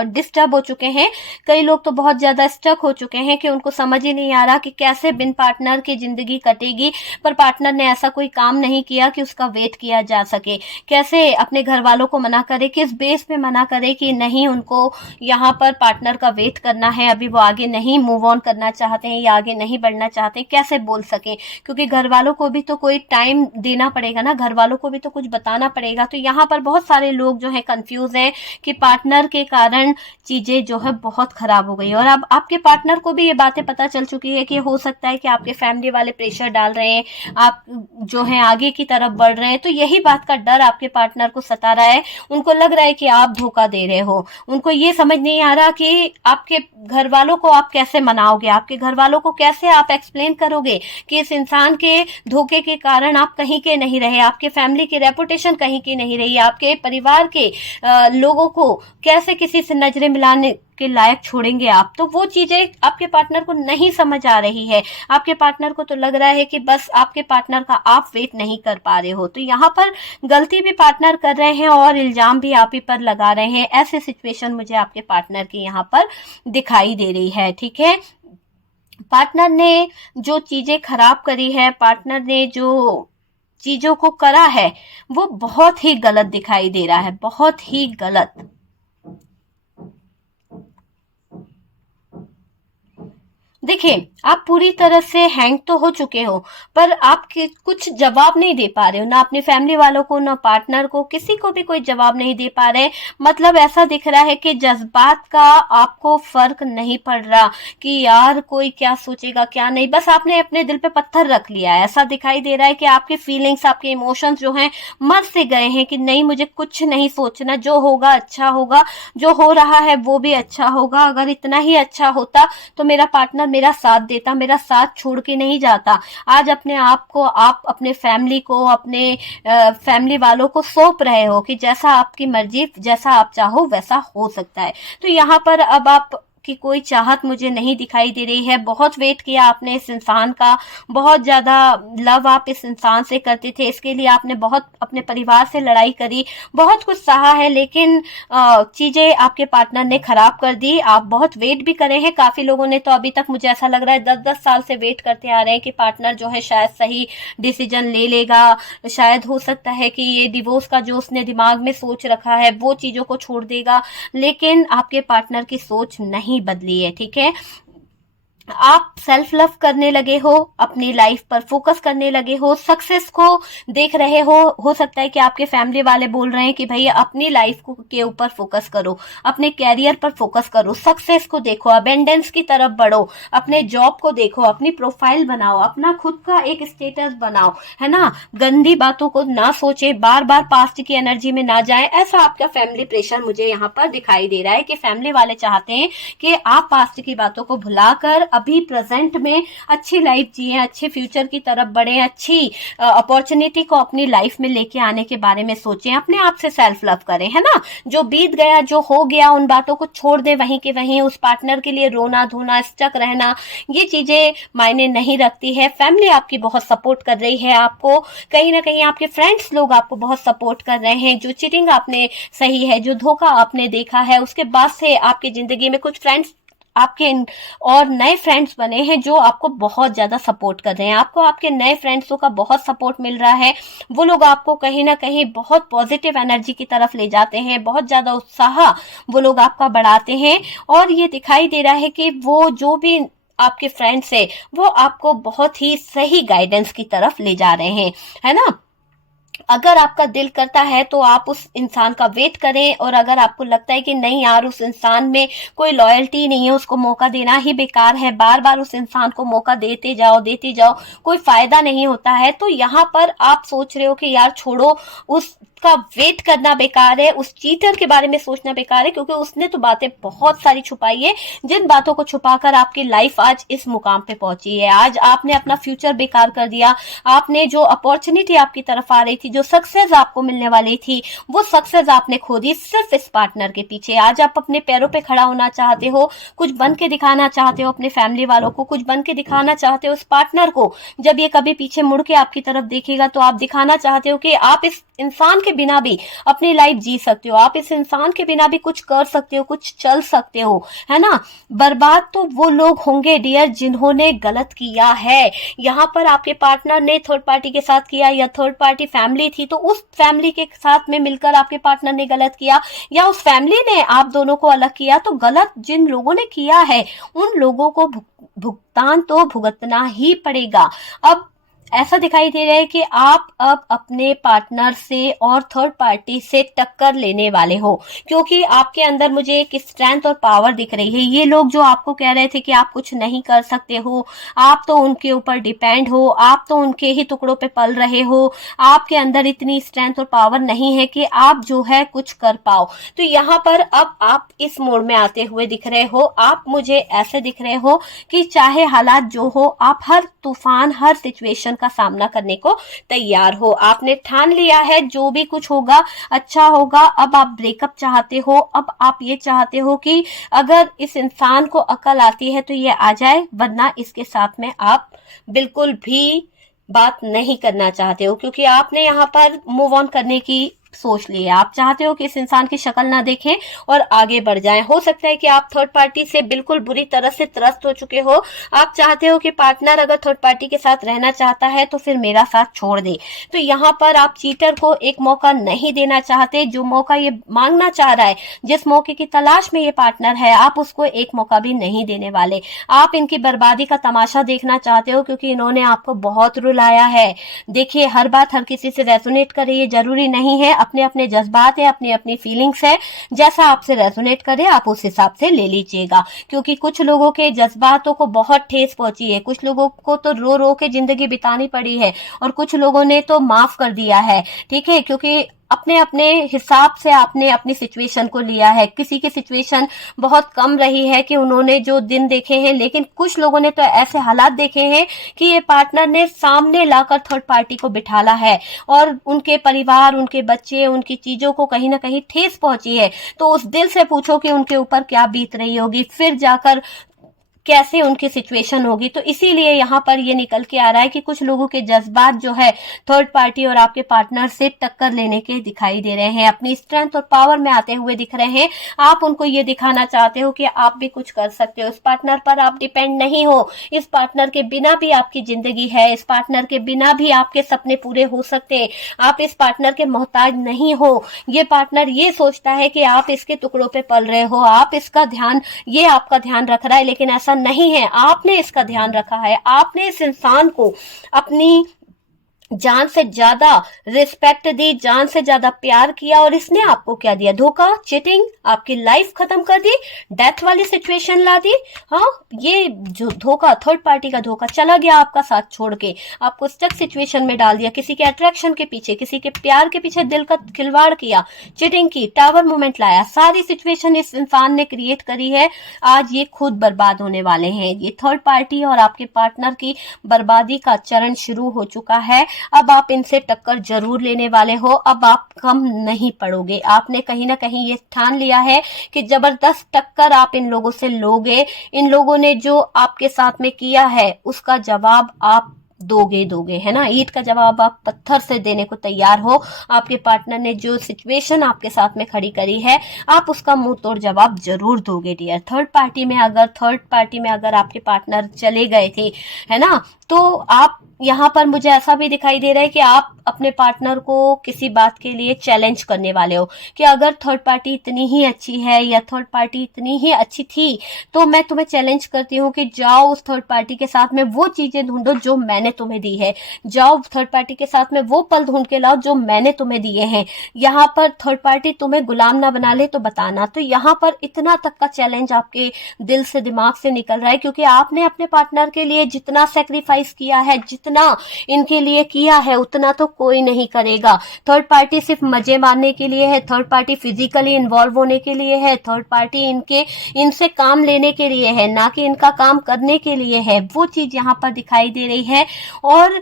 डिस्टर्ब हो चुके हैं, कई लोग तो बहुत ज्यादा स्टक हो चुके हैं कि उनको समझ ही नहीं आ रहा कि कैसे बिन पार्टनर की जिंदगी कटेगी। पर पार्टनर ने ऐसा कोई काम नहीं किया कि उसका वेट किया जा सके। कैसे अपने घर वालों को मना करे, किस बेस पे मना करे कि नहीं उनको यहाँ पर पार्टनर का वेट करना है, अभी वो आगे नहीं मूव ऑन करना चाहते हैं या आगे नहीं बढ़ना चाहते हैं, कैसे बोल सके? क्योंकि घर वालों को भी तो कोई टाइम देना पड़ेगा ना, घर वालों को भी तो कुछ बताना पड़ेगा। तो यहाँ पर बहुत सारे लोग जो है कंफ्यूज हैं कि पार्टनर के कारण चीजें जो है बहुत खराब हो गई। और अब आपके पार्टनर को भी ये बातें पता चल चुकी है कि हो सकता है कि आपके फैमिली वाले प्रेशर डाल रहे हैं, आप जो है आगे की तरफ बढ़ रहे हैं। तो यही बात का डर आपके पार्टनर को सता रहा है। उनको लग रहा है कि आप धोखा दे रहे हो, उनको ये समझ नहीं आ रहा कि आपके घर वालों को आप कैसे मनाओगे, आपके घर वालों को कैसे आप एक्सप्लेन करोगे कि इस इंसान के धोखे के कारण आप कहीं के नहीं रहे, आपके फैमिली की रेपुटेशन कहीं की नहीं रही, आपके परिवार के लोगों को कैसे किसी से नजरें मिलाने के लायक छोड़ेंगे आप। तो वो चीजें आपके पार्टनर को नहीं समझ आ रही है। आपके पार्टनर को तो लग रहा है कि बस आपके पार्टनर का आप वेट नहीं कर पा रहे हो। तो यहाँ पर गलती भी पार्टनर कर रहे हैं और इल्जाम भी आप ही पर लगा रहे हैं। ऐसी सिचुएशन मुझे आपके पार्टनर की यहाँ पर दिखाई दे रही है। ठीक है, पार्टनर ने जो चीजें खराब करी है, पार्टनर ने जो चीजों को करा है वो बहुत ही गलत दिखाई दे रहा है, बहुत ही गलत। देखिए, आप पूरी तरह से हैंग तो हो चुके हो, पर आप कुछ जवाब नहीं दे पा रहे हो, ना अपनी फैमिली वालों को, ना पार्टनर को, किसी को भी कोई जवाब नहीं दे पा रहे। मतलब ऐसा दिख रहा है कि जज्बात का आपको फर्क नहीं पड़ रहा कि यार कोई क्या सोचेगा क्या नहीं, बस आपने अपने दिल पे पत्थर रख लिया है। ऐसा दिखाई दे रहा है कि आपकी फीलिंग्स, आपके इमोशंस जो हैं मर से गए हैं कि नहीं, मुझे कुछ नहीं सोचना, जो होगा अच्छा होगा, जो हो रहा है वो भी अच्छा होगा। अगर इतना ही अच्छा होता तो मेरा पार्टनर मेरा साथ देता, मेरा साथ छोड़ के नहीं जाता। आज अपने आप को, आप अपने फैमिली को, अपने फैमिली वालों को सौंप रहे हो कि जैसा आपकी मर्जी, जैसा आप चाहो वैसा हो सकता है। तो यहाँ पर अब आप की कोई चाहत मुझे नहीं दिखाई दे रही है। बहुत वेट किया आपने इस इंसान का, बहुत ज्यादा लव आप इस इंसान से करते थे, इसके लिए आपने बहुत अपने परिवार से लड़ाई करी, बहुत कुछ सहा है, लेकिन चीजें आपके पार्टनर ने खराब कर दी। आप बहुत वेट भी करे हैं, काफी लोगों ने तो अभी तक मुझे ऐसा लग रहा है 10-10 साल से वेट करते आ रहे हैं कि पार्टनर जो है शायद सही डिसीजन ले लेगा, शायद हो सकता है कि ये डिवोर्स का जो उसने दिमाग में सोच रखा है वो चीजों को छोड़ देगा। लेकिन आपके पार्टनर की सोच नहीं बदली है। ठीक है, आप सेल्फ लव करने लगे हो, अपनी लाइफ पर फोकस करने लगे हो, सक्सेस को देख रहे हो सकता है कि आपके फैमिली वाले बोल रहे हैं कि भैया अपनी लाइफ के ऊपर फोकस करो, अपने कैरियर पर फोकस करो, सक्सेस को देखो, अबेंडेंस की तरफ बढ़ो, अपने जॉब को देखो, अपनी प्रोफाइल बनाओ, अपना खुद का एक स्टेटस बनाओ, है ना, गंदी बातों को ना सोचे, बार बार पास्ट की एनर्जी में ना जाए। ऐसा आपका फैमिली प्रेशर मुझे यहाँ पर दिखाई दे रहा है कि फैमिली वाले चाहते हैं कि आप पास्ट की बातों को भुलाकर अभी प्रेजेंट में अच्छी लाइफ जिए, अच्छे फ्यूचर की तरफ बढ़े, अच्छी अपॉर्चुनिटी को अपनी लाइफ में लेके आने के बारे में सोचें, अपने आप से सेल्फ लव करें, है ना। जो बीत गया, जो हो गया, उन बातों को छोड़ दे वहीं के वहीं। उस पार्टनर के लिए रोना धोना, स्टक रहना, ये चीजें मायने नहीं रखती है। फैमिली आपकी बहुत सपोर्ट कर रही है, आपको कहीं ना कहीं आपके फ्रेंड्स लोग आपको बहुत सपोर्ट कर रहे हैं। जो चीटिंग आपने सही है, जो धोखा आपने देखा है, उसके बाद से आपकी जिंदगी में कुछ फ्रेंड्स आपके और नए फ्रेंड्स बने हैं जो आपको बहुत ज्यादा सपोर्ट कर रहे हैं। आपको आपके नए फ्रेंड्सों का बहुत सपोर्ट मिल रहा है। वो लोग आपको कहीं ना कहीं बहुत पॉजिटिव एनर्जी की तरफ ले जाते हैं, बहुत ज्यादा उत्साह वो लोग आपका बढ़ाते हैं। और ये दिखाई दे रहा है कि वो जो भी आपके फ्रेंड्स है वो आपको बहुत ही सही गाइडेंस की तरफ ले जा रहे हैं, है ना। अगर आपका दिल करता है तो आप उस इंसान का वेट करें, और अगर आपको लगता है कि नहीं यार उस इंसान में कोई लॉयल्टी नहीं है, उसको मौका देना ही बेकार है, बार बार उस इंसान को मौका देते जाओ, कोई फायदा नहीं होता है, तो यहाँ पर आप सोच रहे हो कि यार छोड़ो, उसका वेट करना बेकार है, उस चीटर के बारे में सोचना बेकार है, क्योंकि उसने तो बातें बहुत सारी छुपाई है, जिन बातों को छुपाकर आपकी लाइफ आज इस मुकाम पे पहुंची है। आज आपने अपना फ्यूचर बेकार कर दिया, आपने जो अपॉर्चुनिटी आपकी तरफ आ रही थी, जो सक्सेस आपको मिलने वाली थी, वो सक्सेस आपने खो दी सिर्फ इस पार्टनर के पीछे। आज आप अपने पैरों पे खड़ा होना चाहते हो, कुछ बन के दिखाना चाहते हो अपने फैमिली वालों को, कुछ बन के दिखाना चाहते हो उस पार्टनर को। जब ये कभी पीछे मुड़ के आपकी तरफ देखेगा तो आप दिखाना चाहते हो कि आप इस इंसान के बिना भी अपनी लाइफ जी सकते हो, आप इस इंसान के बिना भी कुछ कर सकते हो, कुछ चल सकते हो, है ना। बर्बाद तो वो लोग होंगे डियर जिन्होंने गलत किया है। यहाँ पर आपके पार्टनर ने थर्ड पार्टी के साथ किया, या थर्ड पार्टी फैमिली थी तो उस फैमिली के साथ में मिलकर आपके पार्टनर ने गलत किया, या उस फैमिली ने आप दोनों को अलग किया, तो गलत जिन लोगों ने किया है उन लोगों को भुगतान तो भुगतना ही पड़ेगा। अब ऐसा दिखाई दे रहा है कि आप अब अपने पार्टनर से और थर्ड पार्टी से टक्कर लेने वाले हो, क्योंकि आपके अंदर मुझे एक स्ट्रेंथ और पावर दिख रही है। ये लोग जो आपको कह रहे थे कि आप कुछ नहीं कर सकते हो, आप तो उनके ऊपर डिपेंड हो, आप तो उनके ही टुकड़ों पे पल रहे हो, आपके अंदर इतनी स्ट्रेंथ और पावर नहीं है कि आप जो है कुछ कर पाओ, तो यहाँ पर अब आप इस मोड़ में आते हुए दिख रहे हो। आप मुझे ऐसे दिख रहे हो कि चाहे हालात जो हो, आप हर तूफान, हर सिचुएशन का सामना करने को तैयार हो। आपने ठान लिया है जो भी कुछ होगा अच्छा होगा। अब आप ब्रेकअप चाहते हो, अब आप ये चाहते हो कि अगर इस इंसान को अकल आती है तो ये आ जाए, वरना इसके साथ में आप बिल्कुल भी बात नहीं करना चाहते हो, क्योंकि आपने यहाँ पर मूव ऑन करने की सोच ली है। आप चाहते हो कि इस इंसान की शक्ल ना देखें और आगे बढ़ जाएं। हो सकता है कि आप थर्ड पार्टी से बिल्कुल बुरी तरह से त्रस्त हो चुके हो। आप चाहते हो कि पार्टनर अगर थर्ड पार्टी के साथ रहना चाहता है तो फिर मेरा साथ छोड़ दे। तो यहाँ पर आप चीटर को एक मौका नहीं देना चाहते। जो मौका ये मांगना चाह रहा है, जिस मौके की तलाश में ये पार्टनर है, आप उसको एक मौका भी नहीं देने वाले। आप इनकी बर्बादी का तमाशा देखना चाहते हो, क्योंकि इन्होंने आपको बहुत रुलाया है। देखिए, हर बात हर किसी से रेजोनेट करे ये जरूरी नहीं है। अपने अपने जज्बात है, अपनी अपनी फीलिंग्स है, जैसा आपसे रेजोनेट करे आप उस हिसाब से ले लीजिएगा। क्योंकि कुछ लोगों के जज्बातों को बहुत ठेस पहुंची है, कुछ लोगों को तो रो रो के जिंदगी बितानी पड़ी है, और कुछ लोगों ने तो माफ कर दिया है। ठीक है, क्योंकि अपने अपने हिसाब से आपने अपनी सिचुएशन को लिया है। किसी की सिचुएशन बहुत कम रही है कि उन्होंने जो दिन देखे हैं, लेकिन कुछ लोगों ने तो ऐसे हालात देखे हैं कि ये पार्टनर ने सामने लाकर थर्ड पार्टी को बिठाला है, और उनके परिवार, उनके बच्चे, उनकी चीजों को कहीं ना कहीं ठेस पहुंची है। तो उस दिल से पूछो कि उनके ऊपर क्या बीत रही होगी, फिर जाकर कैसे उनकी सिचुएशन होगी। तो इसीलिए यहाँ पर ये निकल के आ रहा है कि कुछ लोगों के जज्बात जो है थर्ड पार्टी और आपके पार्टनर से टक्कर लेने के दिखाई दे रहे हैं, अपनी स्ट्रेंथ और पावर में आते हुए दिख रहे हैं। आप उनको ये दिखाना चाहते हो कि आप भी कुछ कर सकते हो। इस पार्टनर पर आप डिपेंड नहीं हो, इस पार्टनर के बिना भी आपकी जिंदगी है, इस पार्टनर के बिना भी आपके सपने पूरे हो सकते हैं। आप इस पार्टनर के मोहताज नहीं हो। ये पार्टनर ये सोचता है कि आप इसके टुकड़ों पे पल रहे हो, आप इसका ध्यान, ये आपका ध्यान रख रहा है, लेकिन ऐसा नहीं है। आपने इसका ध्यान रखा है, आपने इस इंसान को अपनी जान से ज्यादा रिस्पेक्ट दी, जान से ज्यादा प्यार किया, और इसने आपको क्या दिया? धोखा, चीटिंग, आपकी लाइफ खत्म कर दी, डेथ वाली सिचुएशन ला दी। हाँ, ये जो धोखा, थर्ड पार्टी का धोखा, चला गया आपका साथ छोड़ के, आपको स्टक सिचुएशन में डाल दिया, किसी के अट्रैक्शन के पीछे, किसी के प्यार के पीछे दिल का खिलवाड़ किया, चीटिंग की, टावर मूवमेंट लाया, सारी सिचुएशन इस इंसान ने क्रिएट करी है। आज ये खुद बर्बाद होने वाले हैं। ये थर्ड पार्टी और आपके पार्टनर की बर्बादी का चरण शुरू हो चुका है। अब आप इनसे टक्कर जरूर लेने वाले हो। अब आप कम नहीं पड़ोगे। आपने कहीं ना कहीं ये ठान लिया है कि जबरदस्त टक्कर आप इन लोगों से लोगे। इन लोगों ने जो आपके साथ में किया है उसका जवाब आप दोगे, है ना। ईंट का जवाब आप पत्थर से देने को तैयार हो। आपके पार्टनर ने जो सिचुएशन आपके साथ में खड़ी करी है, आप उसका मुंह तोड़ जवाब जरूर दोगे डियर। थर्ड पार्टी में अगर आपके पार्टनर चले गए थे, है ना, तो आप यहाँ पर मुझे ऐसा भी दिखाई दे रहा है कि आप अपने पार्टनर को किसी बात के लिए चैलेंज करने वाले हो कि अगर थर्ड पार्टी इतनी ही अच्छी है या थर्ड पार्टी इतनी ही अच्छी थी, तो मैं तुम्हें चैलेंज करती हूँ कि जाओ उस थर्ड पार्टी के साथ में वो चीजें ढूंढो जो मैंने तुम्हें दी है, जाओ थर्ड पार्टी के साथ में वो पल ढूंढ के लाओ जो मैंने तुम्हें दिए हैं। यहाँ पर थर्ड पार्टी तुम्हें गुलाम ना बना ले तो बताना। तो यहाँ पर इतना तक का चैलेंज आपके दिल से दिमाग से निकल रहा है, क्योंकि आपने अपने पार्टनर के लिए जितना सेक्रीफाइस किया है, जितना इनके लिए किया है, उतना तो कोई नहीं करेगा। थर्ड पार्टी सिर्फ मजे मारने के लिए है, थर्ड पार्टी फिजिकली इन्वॉल्व होने के लिए है, थर्ड पार्टी इनसे काम लेने के लिए है, ना कि इनका काम करने के लिए है। वो चीज यहाँ पर दिखाई दे रही है। और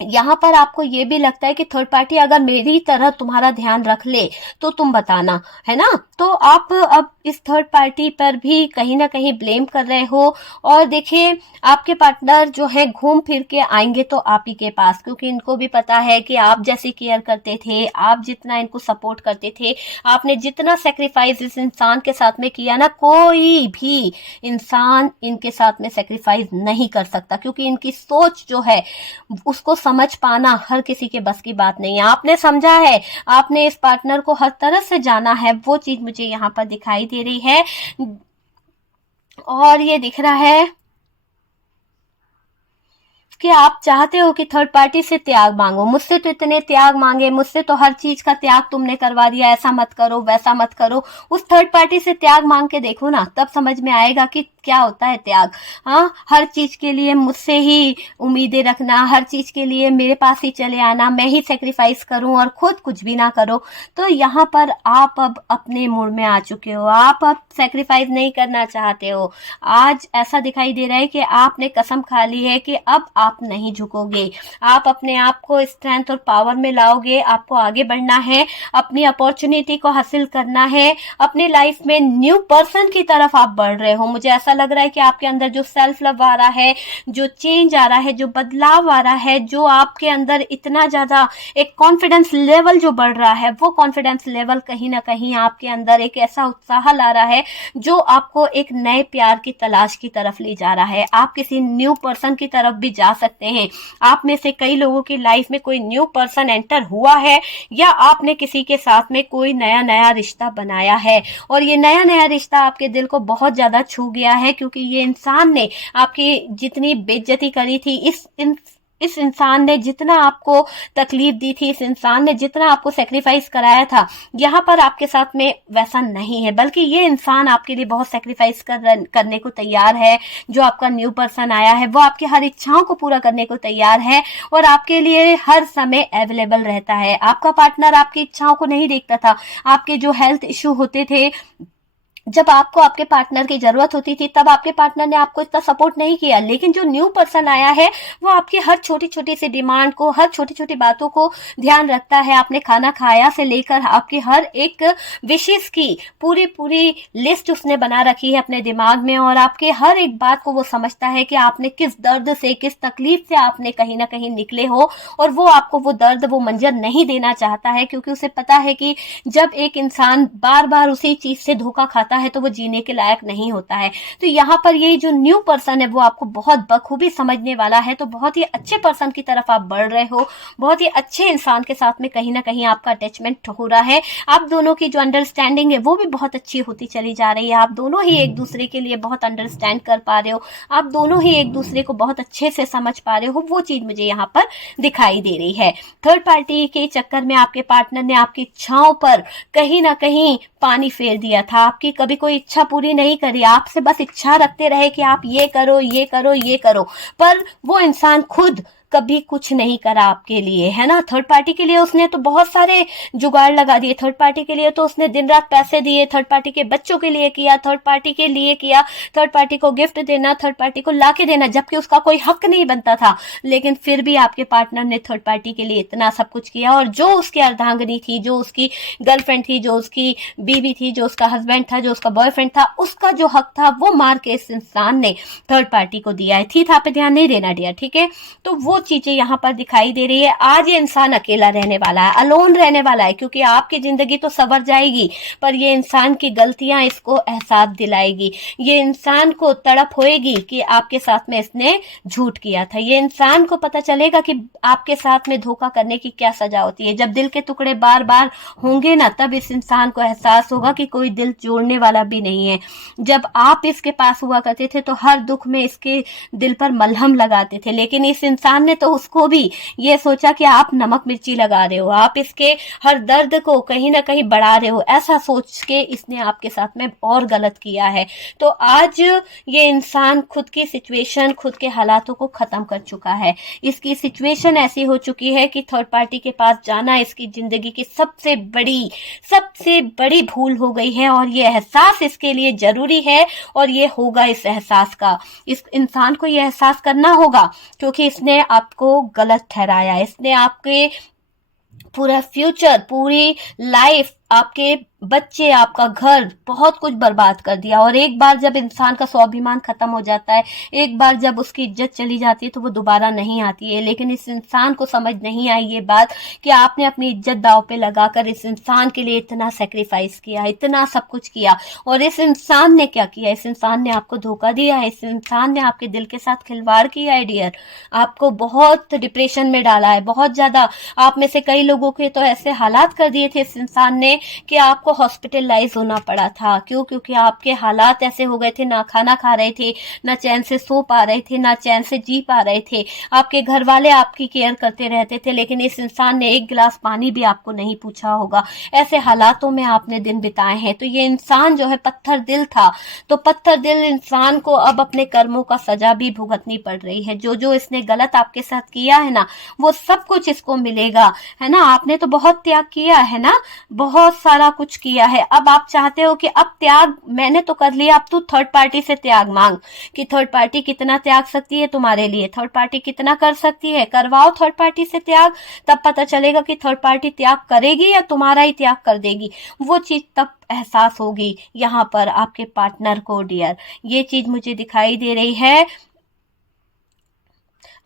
यहाँ पर आपको ये भी लगता है कि थर्ड पार्टी अगर मेरी तरह तुम्हारा ध्यान रख ले तो तुम बताना, है ना। तो आप अब इस थर्ड पार्टी पर भी कहीं ना कहीं ब्लेम कर रहे हो। और देखिए, आपके पार्टनर जो है घूम फिर के आएंगे तो आप ही के पास, क्योंकि इनको भी पता है कि आप जैसे केयर करते थे, आप जितना इनको सपोर्ट करते थे, आपने जितना सेक्रीफाइस इस इंसान के साथ में किया ना, कोई भी इंसान इनके साथ में सेक्रीफाइस नहीं कर सकता, क्योंकि इनकी सोच जो है उसको समझ पाना हर किसी के बस की बात नहीं है। आपने समझा है, आपने इस पार्टनर को हर तरह से जाना है, वो चीज मुझे यहाँ पर दिखाई दे रही है। और ये दिख रहा है कि आप चाहते हो कि थर्ड पार्टी से त्याग मांगो। मुझसे तो इतने त्याग मांगे, मुझसे तो हर चीज का त्याग तुमने करवा दिया, ऐसा मत करो वैसा मत करो। उस थर्ड पार्टी से त्याग मांग के देखो ना, तब समझ में आएगा कि क्या होता है त्याग। हाँ, हर चीज के लिए मुझसे ही उम्मीदें रखना, हर चीज के लिए मेरे पास ही चले आना, मैं ही सेक्रीफाइस करूं और खुद कुछ भी ना करो। तो यहाँ पर आप अब अपने मूड में आ चुके हो, आप अब सेक्रीफाइस नहीं करना चाहते हो। आज ऐसा दिखाई दे रहा है कि आपने कसम खा ली है कि अब आप नहीं झुकोगे, आप अपने आप को स्ट्रेंथ और पावर में लाओगे। आपको आगे बढ़ना है, अपनी अपॉर्चुनिटी को हासिल करना है, अपनी लाइफ में न्यू पर्सन की तरफ आप बढ़ रहे हो। मुझे ऐसा लग रहा है कि आपके अंदर जो सेल्फ लव आ रहा है, जो चेंज आ रहा है, जो बदलाव आ रहा है, जो आपके अंदर इतना ज्यादा एक कॉन्फिडेंस लेवल जो बढ़ रहा है, वो कॉन्फिडेंस लेवल कहीं ना कहीं आपके अंदर एक ऐसा उत्साह ला रहा है जो आपको एक नए प्यार की तलाश की तरफ ले जा रहा है। आप किसी न्यू पर्सन की तरफ भी जा सकते हैं। आप में से कई लोगों की लाइफ में कोई न्यू पर्सन एंटर हुआ है, या आपने किसी के साथ में कोई नया नया रिश्ता बनाया है, और ये नया नया रिश्ता आपके दिल को बहुत ज्यादा छू गया है, क्योंकि ये इंसान ने आपकी जितनी बेइज्जती करी थी, इस इंसान ने जितना आपको तकलीफ दी थी, इस इंसान ने जितना आपको सेक्रीफाइस कराया था, यहाँ पर आपके साथ में वैसा नहीं है, बल्कि ये इंसान आपके लिए बहुत सेक्रीफाइस करने को तैयार है। जो आपका न्यू पर्सन आया है वो आपकी हर इच्छाओं को पूरा करने को तैयार है और आपके लिए हर समय अवेलेबल रहता है। आपका पार्टनर आपकी इच्छाओं को नहीं देखता था। आपके जो हेल्थ इश्यू होते थे, जब आपको आपके पार्टनर की जरूरत होती थी, तब आपके पार्टनर ने आपको इतना सपोर्ट नहीं किया। लेकिन जो न्यू पर्सन आया है वो आपकी हर छोटी छोटी सी डिमांड को, हर छोटी छोटी बातों को ध्यान रखता है। आपने खाना खाया से लेकर आपकी हर एक विशेष की पूरी पूरी लिस्ट उसने बना रखी है अपने दिमाग में, और आपके हर एक बात को वो समझता है कि आपने किस दर्द से, किस तकलीफ से आपने कहीं ना कहीं निकले हो, और वो आपको वो दर्द, वो मंजर नहीं देना चाहता है, क्योंकि उसे पता है कि जब एक इंसान बार बार उसी चीज से धोखा खाता है तो वो जीने के लायक नहीं होता है। तो यहाँ पर ये जो न्यू पर्सन है वो आपको बहुत बखूबी समझने वाला है। तो बहुत ही अच्छे पर्सन की तरफ आप बढ़ रहे हो, बहुत ही अच्छे इंसान के साथ में कहीं ना कहीं आपका अटैचमेंट हो रहा है। आप दोनों की जो अंडरस्टैंडिंग है वो भी बहुत अच्छी होती चली जा रही है। आप दोनों ही एक दूसरे के लिए बहुत अंडरस्टैंड कर पा रहे हो, आप दोनों ही एक दूसरे को बहुत अच्छे से समझ पा रहे हो। वो चीज मुझे यहाँ पर दिखाई दे रही है। थर्ड पार्टी के चक्कर में आपके पार्टनर ने आपकी इच्छाओं पर कहीं ना कहीं पानी फेर दिया था। आपकी कभी कोई इच्छा पूरी नहीं करी, आपसे बस इच्छा रखते रहे कि आप ये करो ये करो ये करो, पर वो इंसान खुद कभी कुछ नहीं करा आपके लिए, है ना। थर्ड पार्टी के लिए उसने तो बहुत सारे जुगाड़ लगा दिए, थर्ड पार्टी के लिए तो उसने दिन रात पैसे दिए, थर्ड पार्टी के बच्चों के लिए किया, थर्ड पार्टी के लिए किया, थर्ड पार्टी को गिफ्ट देना, थर्ड पार्टी को लाके देना, जबकि उसका कोई हक नहीं बनता था। लेकिन फिर भी आपके पार्टनर ने थर्ड पार्टी के लिए इतना सब कुछ किया, और जो उसकी अर्धांगिनी थी, जो उसकी गर्लफ्रेंड थी, जो उसकी बीवी थी, जो उसका हस्बैंड था, जो उसका बॉयफ्रेंड था, उसका जो हक था वो मार के इस इंसान ने थर्ड पार्टी को दिया है। थी था पे ध्यान नहीं देना डियर, ठीक है। तो वो चीजें यहाँ पर दिखाई दे रही है। आज ये इंसान अकेला रहने वाला है, अलोन रहने वाला है, क्योंकि आपकी जिंदगी तो सवर जाएगी, पर ये इंसान की गलतियां इसको एहसास दिलाएगी। ये इंसान को तड़प होएगी कि आपके साथ में इसने झूठ किया था। ये इंसान को पता चलेगा कि आपके साथ में धोखा करने की क्या सजा होती है। जब दिल के टुकड़े बार बार होंगे ना, तब इस इंसान को एहसास होगा कि कोई दिल जोड़ने वाला भी नहीं है। जब आप इसके पास हुआ करते थे तो हर दुख में इसके दिल पर मलहम लगाते थे, लेकिन इस इंसान ने तो उसको भी ये सोचा कि आप नमक मिर्ची लगा रहे हो, आप इसके हर दर्द को कहीं ना कहीं बढ़ा रहे हो, ऐसा सोच के इसने आपके साथ में और गलत किया है। तो आज ये इंसान खुद की सिचुएशन, खुद के हालातों को खत्म कर चुका है। इसकी सिचुएशन ऐसी हो चुकी है कि थर्ड पार्टी के पास जाना इसकी जिंदगी की सबसे बड़ी भूल हो गई है, और ये एहसास इसके लिए जरूरी है, और ये होगा इस एहसास का। इस इंसान को ये एहसास करना होगा, क्योंकि इसने आपको गलत ठहराया, इसने आपके पूरा फ्यूचर, पूरी लाइफ, आपके बच्चे, आपका घर, बहुत कुछ बर्बाद कर दिया। और एक बार जब इंसान का स्वाभिमान खत्म हो जाता है, एक बार जब उसकी इज्जत चली जाती है, तो वो दोबारा नहीं आती है। लेकिन इस इंसान को समझ नहीं आई ये बात कि आपने अपनी इज्जत दांव पे लगाकर इस इंसान के लिए इतना सेक्रीफाइस किया, इतना सब कुछ किया, और इस इंसान ने क्या किया? इस इंसान ने आपको धोखा दिया है, इस इंसान ने आपके दिल के साथ खिलवाड़ किया है डियर। आपको बहुत डिप्रेशन में डाला है, बहुत ज्यादा। आप में से कई लोगों के तो ऐसे हालात कर दिए थे इस इंसान ने कि आपको हॉस्पिटलाइज होना पड़ा था। क्यों? क्योंकि आपके हालात ऐसे हो गए थे, ना खाना खा रहे थे, ना चैन से सो पा रहे थे, ना चैन से जी पा रहे थे। आपके घर वाले आपकी केयर करते रहते थे, लेकिन इस इंसान ने एक गिलास पानी भी आपको नहीं पूछा होगा। ऐसे हालातों में आपने दिन बिताए हैं। तो ये इंसान जो है पत्थर दिल था, तो पत्थर दिल इंसान को अब अपने कर्मों का सजा भी भुगतनी पड़ रही है। जो जो इसने गलत आपके साथ किया है ना, वो सब कुछ इसको मिलेगा, है ना। आपने तो बहुत त्याग किया है ना, बहुत सारा कुछ किया है। अब आप चाहते हो कि अब त्याग मैंने तो कर लिया, अब तू थर्ड पार्टी से त्याग मांग, कि थर्ड पार्टी कितना त्याग सकती है तुम्हारे लिए, थर्ड पार्टी कितना कर सकती है। करवाओ थर्ड पार्टी से त्याग, तब पता चलेगा कि थर्ड पार्टी त्याग करेगी या तुम्हारा ही त्याग कर देगी। वो चीज तब एहसास होगी यहाँ पर आपके पार्टनर को डियर। ये चीज मुझे दिखाई दे रही है।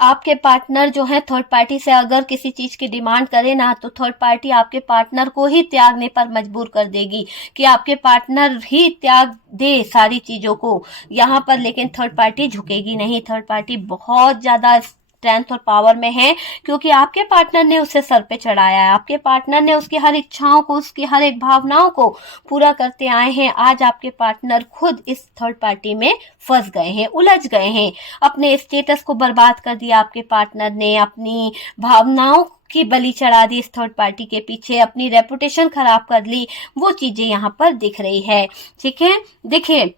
आपके पार्टनर जो है थर्ड पार्टी से अगर किसी चीज की डिमांड करे ना, तो थर्ड पार्टी आपके पार्टनर को ही त्यागने पर मजबूर कर देगी, कि आपके पार्टनर ही त्याग दे सारी चीजों को यहाँ पर। लेकिन थर्ड पार्टी झुकेगी नहीं, थर्ड पार्टी बहुत ज्यादा स्ट्रेंथ और पावर में है, क्योंकि आपके पार्टनर ने उसे सर पे चढ़ाया है, आपके पार्टनर ने उसकी हर इच्छाओं को, उसकी हर एक भावनाओं को पूरा करते आए हैं। आज आपके पार्टनर खुद इस थर्ड पार्टी में फंस गए हैं, उलझ गए हैं। अपने स्टेटस को बर्बाद कर दिया आपके पार्टनर ने, अपनी भावनाओं की बलि चढ़ा दी इस थर्ड पार्टी के पीछे, अपनी रेपुटेशन खराब कर ली। वो चीजें यहाँ पर दिख रही है, ठीक है। देखिए,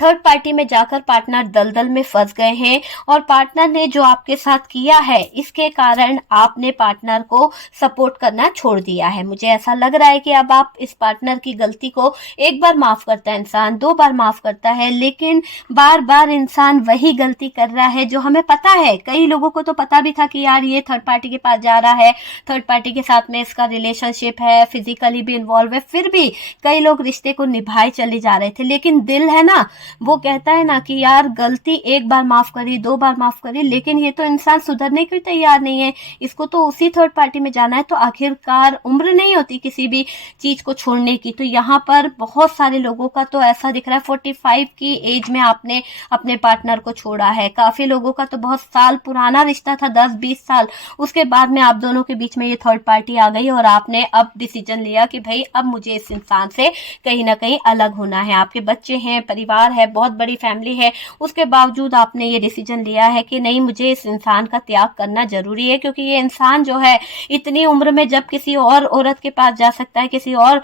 थर्ड पार्टी में जाकर पार्टनर दलदल में फंस गए हैं, और पार्टनर ने जो आपके साथ किया है, इसके कारण आपने पार्टनर को सपोर्ट करना छोड़ दिया है। मुझे ऐसा लग रहा है कि अब आप इस पार्टनर की गलती को एक बार माफ करता है इंसान, 2 बार माफ करता है, लेकिन बार बार इंसान वही गलती कर रहा है जो हमें पता है। कई लोगों को तो पता भी था कि यार ये थर्ड पार्टी के पास जा रहा है, थर्ड पार्टी के साथ में इसका रिलेशनशिप है, फिजिकली भी इन्वॉल्व है, फिर भी कई लोग रिश्ते को निभाए चले जा रहे थे। लेकिन दिल है ना, वो कहता है ना कि यार गलती एक बार माफ करी, 2 बार माफ करी, लेकिन ये तो इंसान सुधरने के लिए तैयार नहीं है, इसको तो उसी थर्ड पार्टी में जाना है। तो आखिरकार उम्र नहीं होती किसी भी चीज को छोड़ने की। तो यहाँ पर बहुत सारे लोगों का तो ऐसा दिख रहा है 45 की एज में आपने अपने पार्टनर को छोड़ा है। काफी लोगों का तो बहुत साल पुराना रिश्ता था, 10-20 साल, उसके बाद में आप दोनों के बीच में ये थर्ड पार्टी आ गई, और आपने अब डिसीजन लिया कि भाई अब मुझे इस इंसान से कहीं ना कहीं अलग होना है। आपके बच्चे हैं, परिवार है, बहुत बड़ी फैमिली है, उसके बावजूद आपने ये डिसीजन लिया है कि नहीं, मुझे इस इंसान का त्याग करना जरूरी है, क्योंकि ये इंसान जो है इतनी उम्र में जब किसी और औरत के पास जा सकता है, किसी और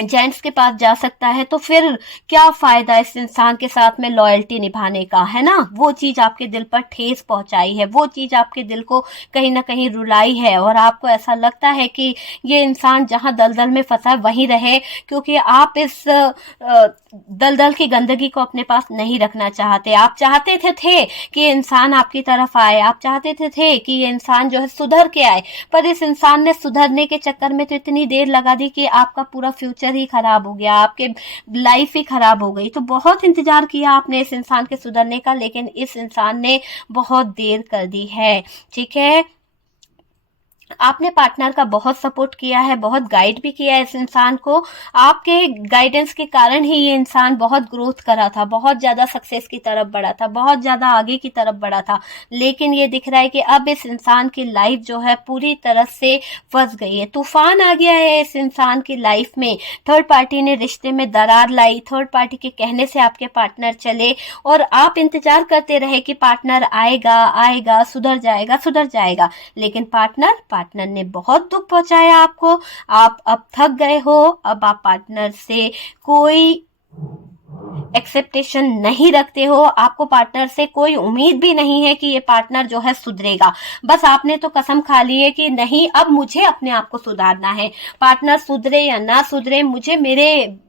जेंट्स के पास जा सकता है, तो फिर क्या फायदा इस इंसान के साथ में लॉयल्टी निभाने का, है ना। वो चीज आपके दिल पर ठेस पहुंचाई है, वो चीज आपके दिल को कहीं ना कहीं रुलाई है, और आपको ऐसा लगता है कि ये इंसान जहां दलदल में फंसा है वहीं रहे, क्योंकि आप इस दलदल की गंदगी को अपने पास नहीं रखना चाहते। आप चाहते थे कि ये इंसान आपकी तरफ आए, आप चाहते थे कि ये इंसान जो है सुधर के आए, पर इस इंसान ने सुधरने के चक्कर में तो इतनी देर लगा दी कि आपका पूरा फ्यूचर ही खराब हो गया, आपके लाइफ ही खराब हो गई। तो बहुत इंतजार किया आपने इस इंसान के सुधरने का, लेकिन इस इंसान ने बहुत देर कर दी है, ठीक है। आपने पार्टनर का बहुत सपोर्ट किया है, बहुत गाइड भी किया है इस इंसान को। आपके गाइडेंस के कारण ही ये इंसान बहुत ग्रोथ करा था, बहुत ज्यादा सक्सेस की तरफ बढ़ा था, बहुत ज्यादा आगे की तरफ बढ़ा था। लेकिन ये दिख रहा है कि अब इस इंसान की लाइफ जो है पूरी तरह से फंस गई है, तूफान आ गया है इस इंसान की लाइफ में। थर्ड पार्टी ने रिश्ते में दरार लाई, थर्ड पार्टी के कहने से आपके पार्टनर चले, और आप इंतजार करते रहे कि पार्टनर आएगा आएगा, सुधर जाएगा सुधर जाएगा, लेकिन पार्टनर ने बहुत दुख पहुंचाया आपको। आप अब थक गए हो, अब आप पार्टनर से कोई एक्सेप्टेशन नहीं रखते हो, आपको पार्टनर से कोई उम्मीद भी नहीं है कि ये पार्टनर जो है सुधरेगा। बस आपने तो कसम खा ली है कि नहीं, अब मुझे अपने आप को सुधारना है, पार्टनर सुधरे या ना सुधरे, मुझे मेरे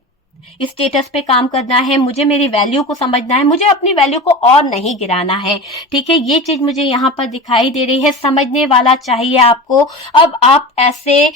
स्टेटस पे काम करना है, मुझे मेरी वैल्यू को समझना है, मुझे अपनी वैल्यू को और नहीं गिराना है, ठीक है। ये चीज मुझे यहाँ पर दिखाई दे रही है, समझने वाला चाहिए आपको। अब आप ऐसे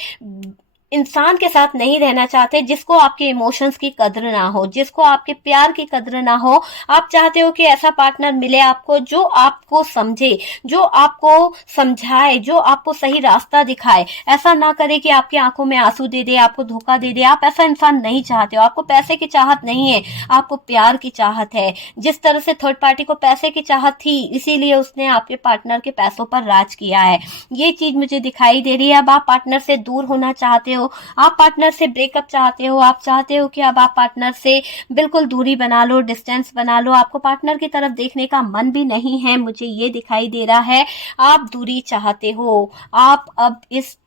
इंसान के साथ नहीं रहना चाहते जिसको आपके इमोशंस की कद्र ना हो, जिसको आपके प्यार की कद्र ना हो। आप चाहते हो कि ऐसा पार्टनर मिले आपको जो आपको समझे, जो आपको समझाए, जो आपको सही रास्ता दिखाए, ऐसा ना करे कि आपकी आंखों में आंसू दे दे, आपको धोखा दे दे। आप ऐसा इंसान नहीं चाहते हो, आपको पैसे की चाहत नहीं है, आपको प्यार की चाहत है। जिस तरह से थर्ड पार्टी को पैसे की चाहत थी, इसीलिए उसने आपके पार्टनर के पैसों पर राज किया है, ये चीज मुझे दिखाई दे रही है। अब आप पार्टनर से दूर होना चाहते हो, आप पार्टनर से ब्रेकअप चाहते हो, आप चाहते हो कि अब आप पार्टनर से बिल्कुल दूरी बना लो, डिस्टेंस बना लो, आपको पार्टनर की तरफ देखने का मन भी नहीं है, मुझे ये दिखाई दे रहा है। आप दूरी चाहते हो, आप अब इस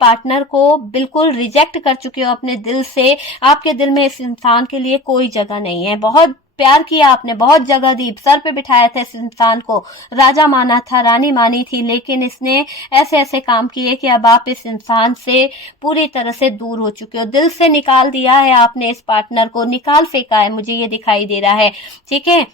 पार्टनर को बिल्कुल रिजेक्ट कर चुके हो अपने दिल से। आपके दिल में इस इंसान के लिए कोई जगह नहीं है। बहुत प्यार किया आपने, बहुत जगह दी, सर पे बिठाया था इस इंसान को, राजा माना था, रानी मानी थी, लेकिन इसने ऐसे ऐसे काम किए कि अब आप इस इंसान से पूरी तरह से दूर हो चुके हो। दिल से निकाल दिया है आपने, इस पार्टनर को निकाल फेंका है, मुझे ये दिखाई दे रहा है, ठीक है।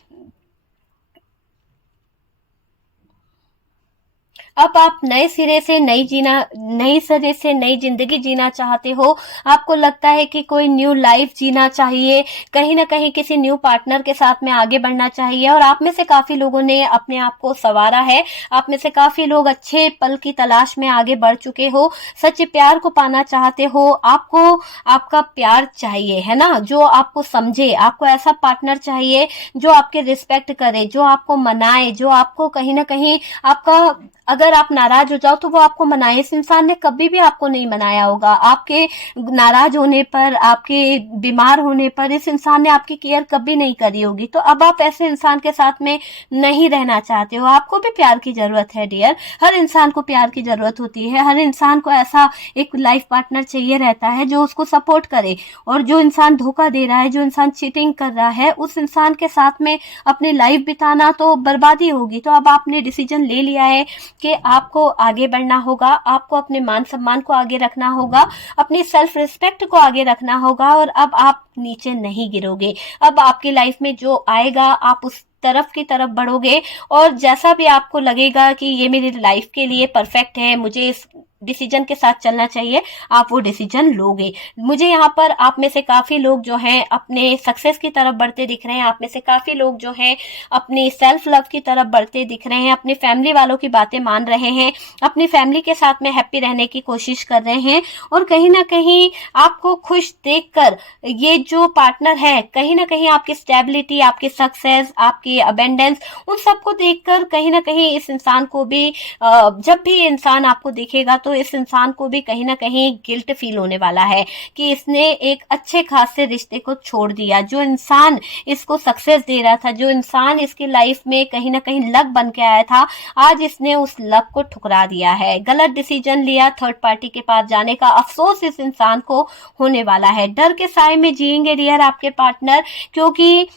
अब आप नए सिरे से नई जिंदगी जीना चाहते हो। आपको लगता है कि कोई न्यू लाइफ जीना चाहिए, कहीं ना कहीं किसी न्यू पार्टनर के साथ में आगे बढ़ना चाहिए। और आप में से काफी लोगों ने अपने आप को संवारा है, आप में से काफी लोग अच्छे पल की तलाश में आगे बढ़ चुके हो, सच्चे प्यार को पाना चाहते हो। आपको आपका प्यार चाहिए, है ना, जो आपको समझे। आपको ऐसा पार्टनर चाहिए जो आपके रिस्पेक्ट करे, जो आपको मनाए, जो आपको कहीं ना कहीं आपका, अगर आप नाराज हो जाओ तो वो आपको मनाए। इस इंसान ने कभी भी आपको नहीं मनाया होगा। आपके नाराज होने पर, आपके बीमार होने पर इस इंसान ने आपकी केयर कभी नहीं करी होगी। तो अब आप ऐसे इंसान के साथ में नहीं रहना चाहते हो। आपको भी प्यार की जरूरत है डियर, हर इंसान को प्यार की जरूरत होती है। हर इंसान को ऐसा एक लाइफ पार्टनर चाहिए रहता है जो उसको सपोर्ट करे। और जो इंसान धोखा दे रहा है, जो इंसान चीटिंग कर रहा है, उस इंसान के साथ में अपनी लाइफ बिताना तो बर्बादी होगी। तो अब आपने डिसीजन ले लिया है कि आपको आगे बढ़ना होगा, आपको अपने मान सम्मान को आगे रखना होगा, अपनी सेल्फ रिस्पेक्ट को आगे रखना होगा, और अब आप नीचे नहीं गिरोगे। अब आपकी लाइफ में जो आएगा आप उस तरफ की तरफ बढ़ोगे, और जैसा भी आपको लगेगा कि ये मेरी लाइफ के लिए परफेक्ट है, मुझे इस डिसीजन के साथ चलना चाहिए, आप वो डिसीजन लोगे। मुझे यहाँ पर आप में से काफी लोग जो हैं अपने सक्सेस की तरफ बढ़ते दिख रहे हैं, आप में से काफी लोग जो हैं अपनी सेल्फ लव की तरफ बढ़ते दिख रहे हैं, अपनी फैमिली वालों की बातें मान रहे हैं, अपनी फैमिली के साथ में हैप्पी रहने की कोशिश कर रहे हैं। और कहीं ना कहीं आपको खुश देखकर ये जो पार्टनर है, कहीं ना कहीं आपकी स्टेबिलिटी, आपकी सक्सेस, आपकी अबेंडेंस, उन सबको देखकर कहीं ना कहीं इस इंसान को भी, जब भी इंसान आपको देखेगा तो इस इंसान को भी कहीं ना कहीं गिल्ट फील होने वाला है कि इसने एक अच्छे खासे रिश्ते को छोड़ दिया। जो इंसान इसको सक्सेस दे रहा था, जो इंसान इसकी लाइफ में कहीं ना कहीं लक बन के आया था, आज इसने उस लक को ठुकरा दिया है। गलत डिसीजन लिया थर्ड पार्टी के पास जाने का, अफसोस इस इंसान को होने वाला है। डर के साए में जिएंगे डियर आपके पार्टनर, क्योंकि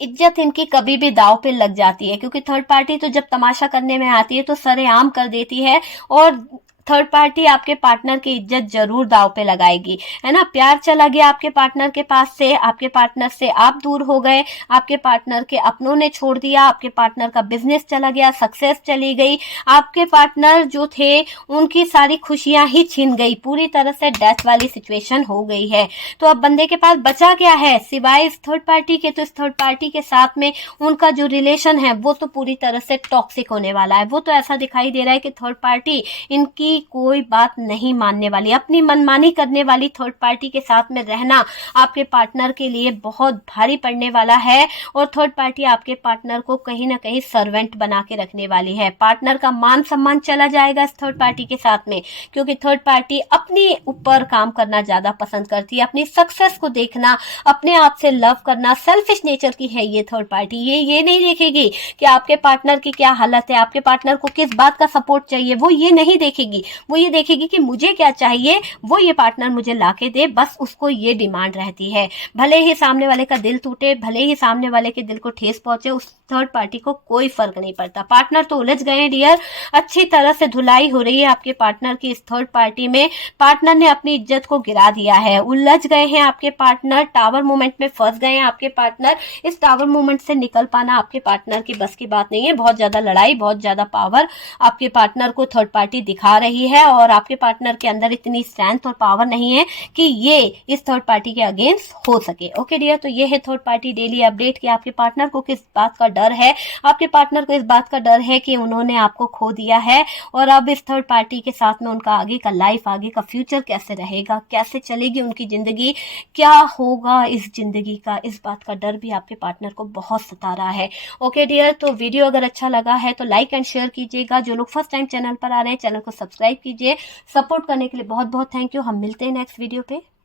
इज्जत इनकी कभी भी दाव पे लग जाती है। क्योंकि थर्ड पार्टी तो जब तमाशा करने में आती है तो सरेआम कर देती है, और थर्ड पार्टी आपके पार्टनर की इज्जत जरूर दाव पे लगाएगी, है ना। प्यार चला गया आपके पार्टनर के पास से, आपके पार्टनर से आप दूर हो गए, आपके पार्टनर के अपनों ने छोड़ दिया, आपके पार्टनर का बिजनेस चला गया, सक्सेस चली गई, आपके पार्टनर जो थे उनकी सारी खुशियां ही छिन गई, पूरी तरह से डेथ वाली सिचुएशन हो गई है। तो अब बंदे के पास बचा क्या है सिवाय इस थर्ड पार्टी के? तो इस थर्ड पार्टी के साथ में उनका जो रिलेशन है वो तो पूरी तरह से टॉक्सिक होने वाला है। वो तो ऐसा दिखाई दे रहा है कि थर्ड पार्टी इनकी कोई बात नहीं मानने वाली, अपनी मनमानी करने वाली थर्ड पार्टी के साथ में रहना आपके पार्टनर के लिए बहुत भारी पड़ने वाला है। और थर्ड पार्टी आपके पार्टनर को कहीं ना कहीं सर्वेंट बना के रखने वाली है। पार्टनर का मान सम्मान चला जाएगा इस थर्ड पार्टी के साथ में, क्योंकि थर्ड पार्टी अपने ऊपर काम करना ज्यादा पसंद करती है, अपनी सक्सेस को देखना, अपने आप से लव करना। सेल्फिश नेचर की है ये थर्ड पार्टी। ये नहीं देखेगी कि आपके पार्टनर की क्या हालत है, आपके पार्टनर को किस बात का सपोर्ट चाहिए, वो ये नहीं देखेगी। वो ये देखेगी कि मुझे क्या चाहिए, वो ये पार्टनर मुझे लाके दे, बस उसको ये डिमांड रहती है। भले ही सामने वाले का दिल टूटे, भले ही सामने वाले के दिल को ठेस पहुंचे, उस थर्ड पार्टी को कोई फर्क नहीं पड़ता। पार्टनर तो उलझ गए हैं डियर, अच्छी तरह से धुलाई हो रही है आपके पार्टनर की इस थर्ड पार्टी में। पार्टनर ने अपनी इज्जत को गिरा दिया है, उलझ गए हैं आपके पार्टनर, टावर मूवमेंट में फंस गए हैं आपके पार्टनर। इस टावर मूवमेंट से निकल पाना आपके पार्टनर की बस की बात नहीं है। बहुत ज्यादा लड़ाई, बहुत ज्यादा पावर आपके पार्टनर को थर्ड पार्टी दिखा रही है, और आपके पार्टनर के अंदर इतनी स्ट्रेंथ और पावर नहीं है कि ये इस थर्ड पार्टी के अगेंस्ट हो सके। ओके डियर, तो ये है थर्ड पार्टी डेली अपडेट कि आपके पार्टनर को किस बात का डर है। आपके पार्टनर को इस बात का डर है कि उन्होंने आपको खो दिया है, और अब इस थर्ड पार्टी के साथ में उनका आगे का लाइफ, आगे का फ्यूचर कैसे रहेगा, कैसे चलेगी उनकी जिंदगी, क्या होगा इस जिंदगी का, इस बात का डर भी आपके पार्टनर को बहुत सता रहा है। ओके डियर, तो वीडियो अगर अच्छा लगा है तो लाइक एंड शेयर कीजिएगा। जो लोग फर्स्ट टाइम चैनल पर आ रहे हैं, चैनल को सब्सक्राइब कीजिए। सपोर्ट करने के लिए बहुत बहुत थैंक यू। हम मिलते हैं नेक्स्ट वीडियो पे।